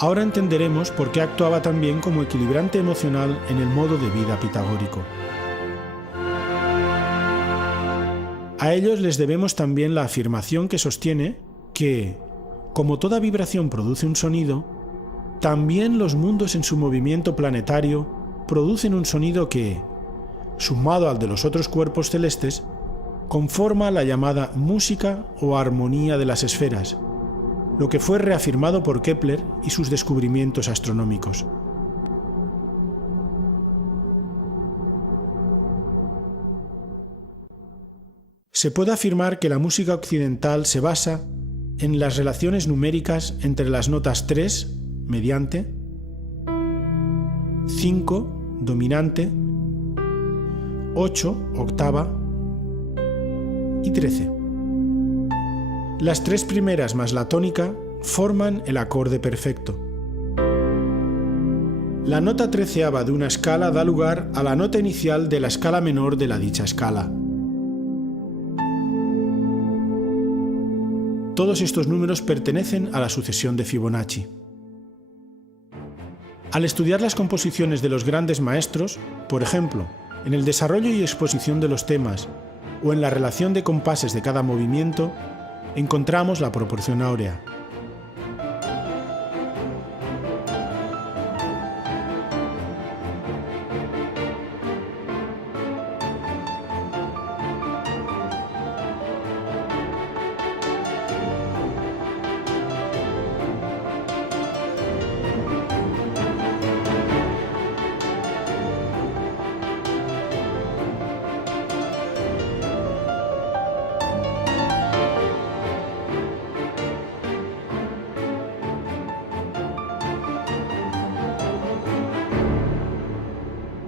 Ahora entenderemos por qué actuaba también como equilibrante emocional en el modo de vida pitagórico. A ellos les debemos también la afirmación que sostiene que, como toda vibración produce un sonido, también los mundos en su movimiento planetario producen un sonido que, sumado al de los otros cuerpos celestes, conforma la llamada música o armonía de las esferas, lo que fue reafirmado por Kepler y sus descubrimientos astronómicos. Se puede afirmar que la música occidental se basa en las relaciones numéricas entre las notas 3, mediante, 5, dominante, 8, octava y 13. Las 3 primeras más la tónica forman el acorde perfecto. La nota 13ª de una escala da lugar a la nota inicial de la escala menor de la dicha escala. Todos estos números pertenecen a la sucesión de Fibonacci. Al estudiar las composiciones de los grandes maestros, por ejemplo, en el desarrollo y exposición de los temas o en la relación de compases de cada movimiento, encontramos la proporción áurea.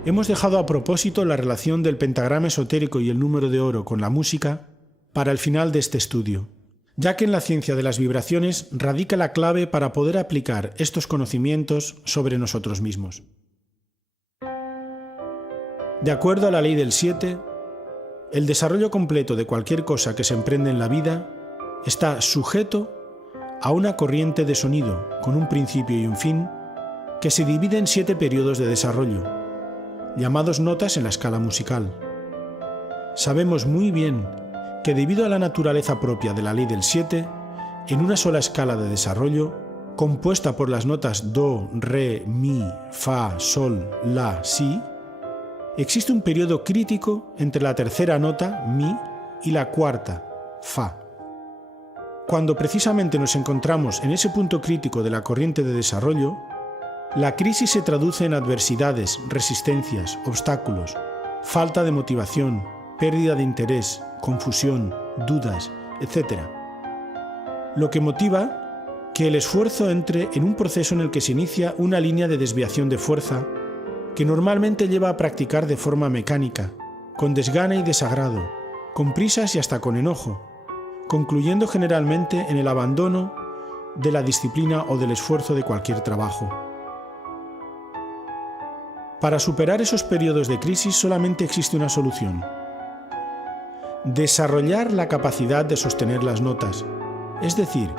Hemos dejado a propósito la relación del pentagrama esotérico y el número de oro con la música para el final de este estudio, ya que en la ciencia de las vibraciones radica la clave para poder aplicar estos conocimientos sobre nosotros mismos. De acuerdo a la ley del 7, el desarrollo completo de cualquier cosa que se emprende en la vida está sujeto a una corriente de sonido con un principio y un fin que se divide en 7 periodos de desarrollo, llamados notas en la escala musical. Sabemos muy bien que debido a la naturaleza propia de la ley del 7, en una sola escala de desarrollo, compuesta por las notas do, re, mi, fa, sol, la, si, existe un periodo crítico entre la tercera nota, mi, y la cuarta, fa. Cuando precisamente nos encontramos en ese punto crítico de la corriente de desarrollo, la crisis se traduce en adversidades, resistencias, obstáculos, falta de motivación, pérdida de interés, confusión, dudas, etc. Lo que motiva que el esfuerzo entre en un proceso en el que se inicia una línea de desviación de fuerza que normalmente lleva a practicar de forma mecánica, con desgana y desagrado, con prisas y hasta con enojo, concluyendo generalmente en el abandono de la disciplina o del esfuerzo de cualquier trabajo. Para superar esos periodos de crisis solamente existe una solución: desarrollar la capacidad de sostener las notas, es decir,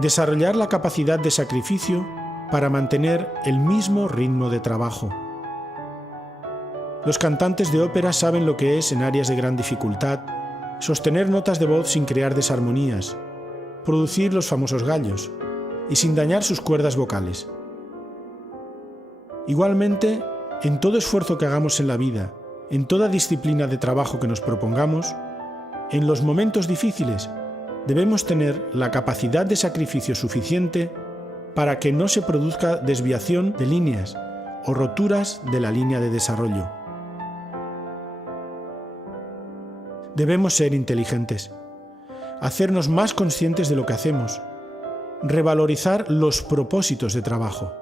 desarrollar la capacidad de sacrificio para mantener el mismo ritmo de trabajo. Los cantantes de ópera saben lo que es, en áreas de gran dificultad, sostener notas de voz sin crear desarmonías, producir los famosos gallos y sin dañar sus cuerdas vocales. Igualmente, En todo esfuerzo que hagamos en la vida, en toda disciplina de trabajo que nos propongamos, en los momentos difíciles, debemos tener la capacidad de sacrificio suficiente para que no se produzca desviación de líneas o roturas de la línea de desarrollo. Debemos ser inteligentes, hacernos más conscientes de lo que hacemos, revalorizar los propósitos de trabajo,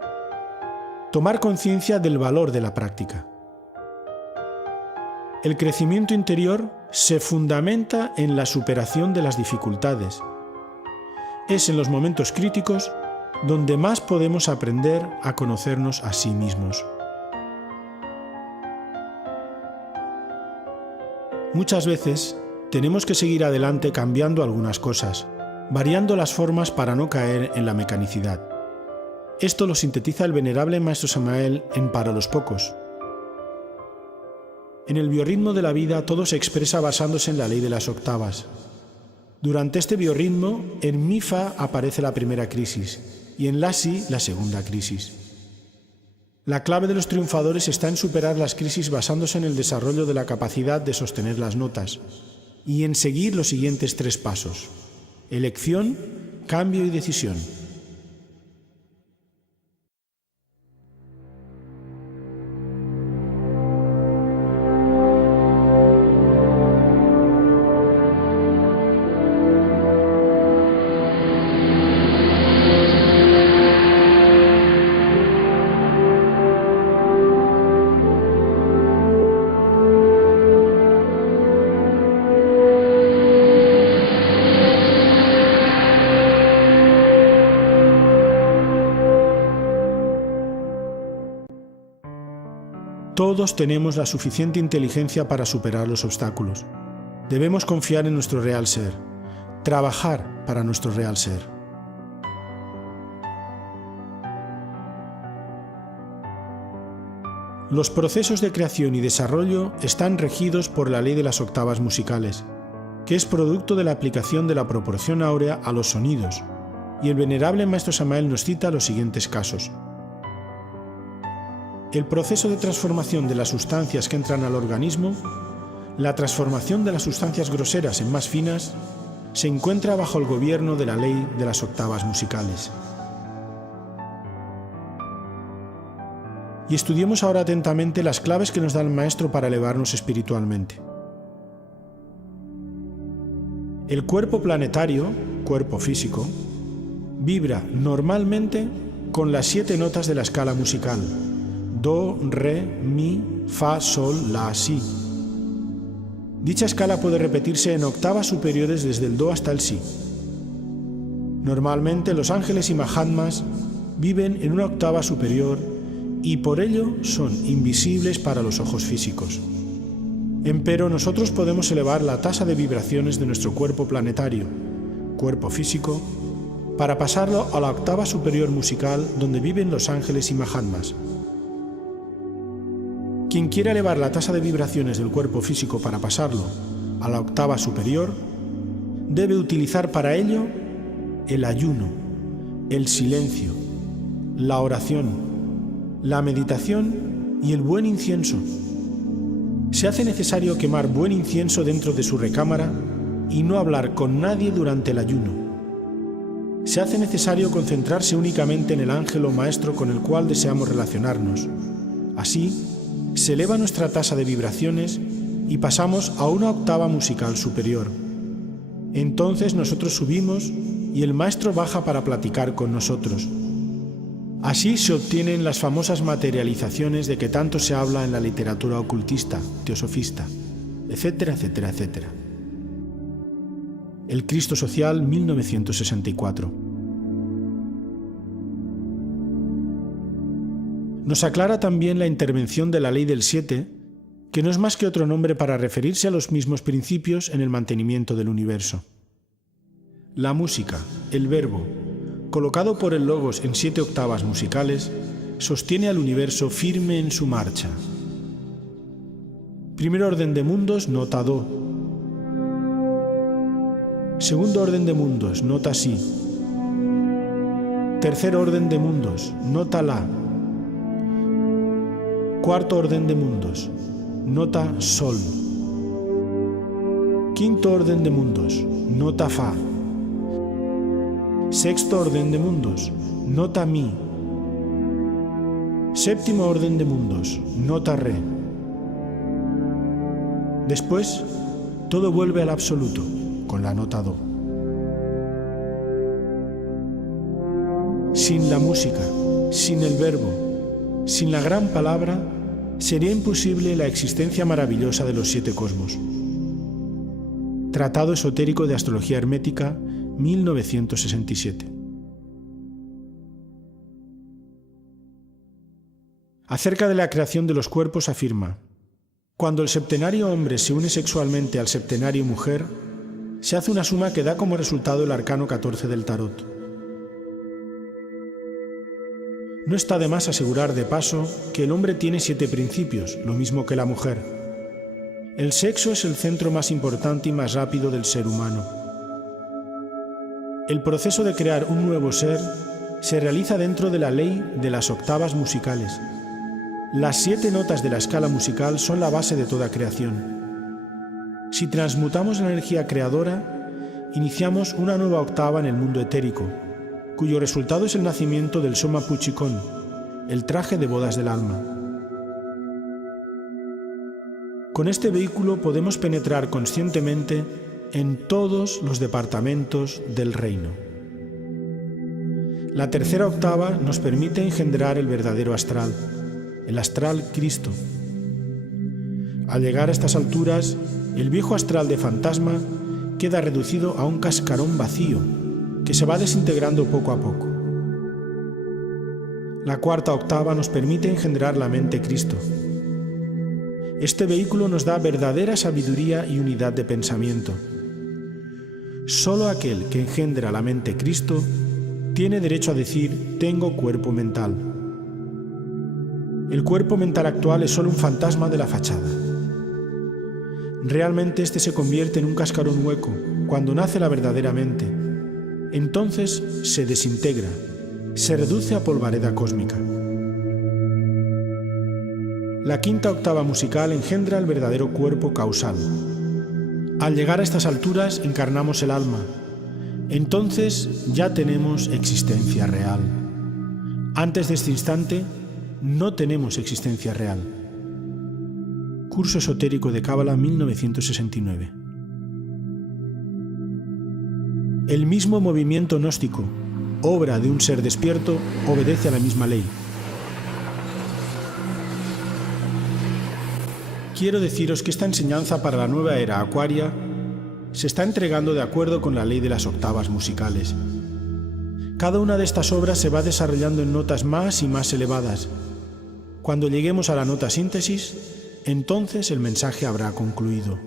tomar conciencia del valor de la práctica. El crecimiento interior se fundamenta en la superación de las dificultades. Es en los momentos críticos donde más podemos aprender a conocernos a sí mismos. Muchas veces tenemos que seguir adelante cambiando algunas cosas, variando las formas para no caer en la mecanicidad. Esto lo sintetiza el venerable Maestro Samael en Para los Pocos. En el biorritmo de la vida todo se expresa basándose en la ley de las octavas. Durante este biorritmo, en mi Fa aparece la primera crisis y en la Si la segunda crisis. La clave de los triunfadores está en superar las crisis basándose en el desarrollo de la capacidad de sostener las notas y en seguir los siguientes 3 pasos: elección, cambio y decisión. Todos tenemos la suficiente inteligencia para superar los obstáculos. Debemos confiar en nuestro real ser, trabajar para nuestro real ser. Los procesos de creación y desarrollo están regidos por la ley de las octavas musicales, que es producto de la aplicación de la proporción áurea a los sonidos, y el venerable Maestro Samael nos cita los siguientes casos. El proceso de transformación de las sustancias que entran al organismo, la transformación de las sustancias groseras en más finas, se encuentra bajo el gobierno de la ley de las octavas musicales. Y estudiemos ahora atentamente las claves que nos da el Maestro para elevarnos espiritualmente. El cuerpo planetario, cuerpo físico, vibra normalmente con las 7 notas de la escala musical: Do, Re, Mi, Fa, Sol, La, Si. Dicha escala puede repetirse en octavas superiores desde el Do hasta el Si. Normalmente los ángeles y Mahatmas viven en una octava superior y por ello son invisibles para los ojos físicos. Empero nosotros podemos elevar la tasa de vibraciones de nuestro cuerpo planetario, cuerpo físico, para pasarlo a la octava superior musical donde viven los ángeles y Mahatmas. Quien quiera elevar la tasa de vibraciones del cuerpo físico para pasarlo a la octava superior, debe utilizar para ello el ayuno, el silencio, la oración, la meditación y el buen incienso. Se hace necesario quemar buen incienso dentro de su recámara y no hablar con nadie durante el ayuno. Se hace necesario concentrarse únicamente en el ángel o maestro con el cual deseamos relacionarnos. Así, se eleva nuestra tasa de vibraciones y pasamos a una octava musical superior. Entonces nosotros subimos y el maestro baja para platicar con nosotros. Así se obtienen las famosas materializaciones de que tanto se habla en la literatura ocultista, teosofista, etcétera, etcétera, etcétera. El Cristo Social, 1964. Nos aclara también la intervención de la ley del 7, que no es más que otro nombre para referirse a los mismos principios en el mantenimiento del universo. La música, el verbo, colocado por el Logos en 7 octavas musicales, sostiene al universo firme en su marcha. Primer orden de mundos, nota Do. Segundo orden de mundos, nota Si. Tercer orden de mundos, nota La. Cuarto orden de mundos, nota sol. Quinto orden de mundos, nota fa. Sexto orden de mundos, nota mi. Séptimo orden de mundos, nota re. Después, todo vuelve al absoluto, con la nota do. Sin la música, sin el verbo, sin la gran palabra, sería imposible la existencia maravillosa de los 7 cosmos. Tratado esotérico de Astrología Hermética, 1967. Acerca de la creación de los cuerpos afirma: cuando el septenario hombre se une sexualmente al septenario mujer, se hace una suma que da como resultado el arcano 14 del tarot. No está de más asegurar de paso que el hombre tiene 7 principios, lo mismo que la mujer. El sexo es el centro más importante y más rápido del ser humano. El proceso de crear un nuevo ser se realiza dentro de la ley de las octavas musicales. Las 7 notas de la escala musical son la base de toda creación. Si transmutamos la energía creadora, iniciamos una nueva octava en el mundo etérico, cuyo resultado es el nacimiento del Soma Puchikon, el traje de bodas del alma. Con este vehículo podemos penetrar conscientemente en todos los departamentos del reino. La tercera octava nos permite engendrar el verdadero astral, el astral Cristo. Al llegar a estas alturas, el viejo astral de fantasma queda reducido a un cascarón vacío, que se va desintegrando poco a poco. La cuarta octava nos permite engendrar la mente Cristo. Este vehículo nos da verdadera sabiduría y unidad de pensamiento. Solo aquel que engendra la mente Cristo tiene derecho a decir: tengo cuerpo mental. El cuerpo mental actual es solo un fantasma de la fachada. Realmente este se convierte en un cascarón hueco cuando nace la verdadera mente. Entonces se desintegra, se reduce a polvareda cósmica. La quinta octava musical engendra el verdadero cuerpo causal. Al llegar a estas alturas encarnamos el alma. Entonces ya tenemos existencia real. Antes de este instante no tenemos existencia real. Curso esotérico de Cábala 1969. El mismo movimiento gnóstico, obra de un ser despierto, obedece a la misma ley. Quiero deciros que esta enseñanza para la nueva era acuaria se está entregando de acuerdo con la ley de las octavas musicales. Cada una de estas obras se va desarrollando en notas más y más elevadas. Cuando lleguemos a la nota síntesis, entonces el mensaje habrá concluido.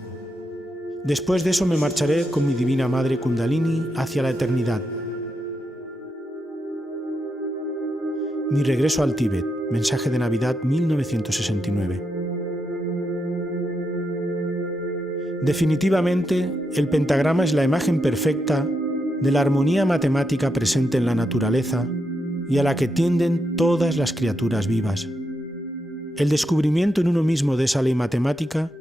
Después de eso me marcharé con mi divina madre Kundalini hacia la eternidad. Mi regreso al Tíbet, mensaje de Navidad 1969. Definitivamente, el pentagrama es la imagen perfecta de la armonía matemática presente en la naturaleza y a la que tienden todas las criaturas vivas. El descubrimiento en uno mismo de esa ley matemática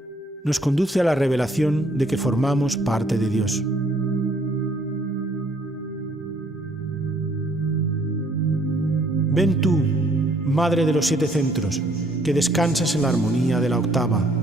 nos conduce a la revelación de que formamos parte de Dios. Ven tú, Madre de los 7 centros, que descansas en la armonía de la octava.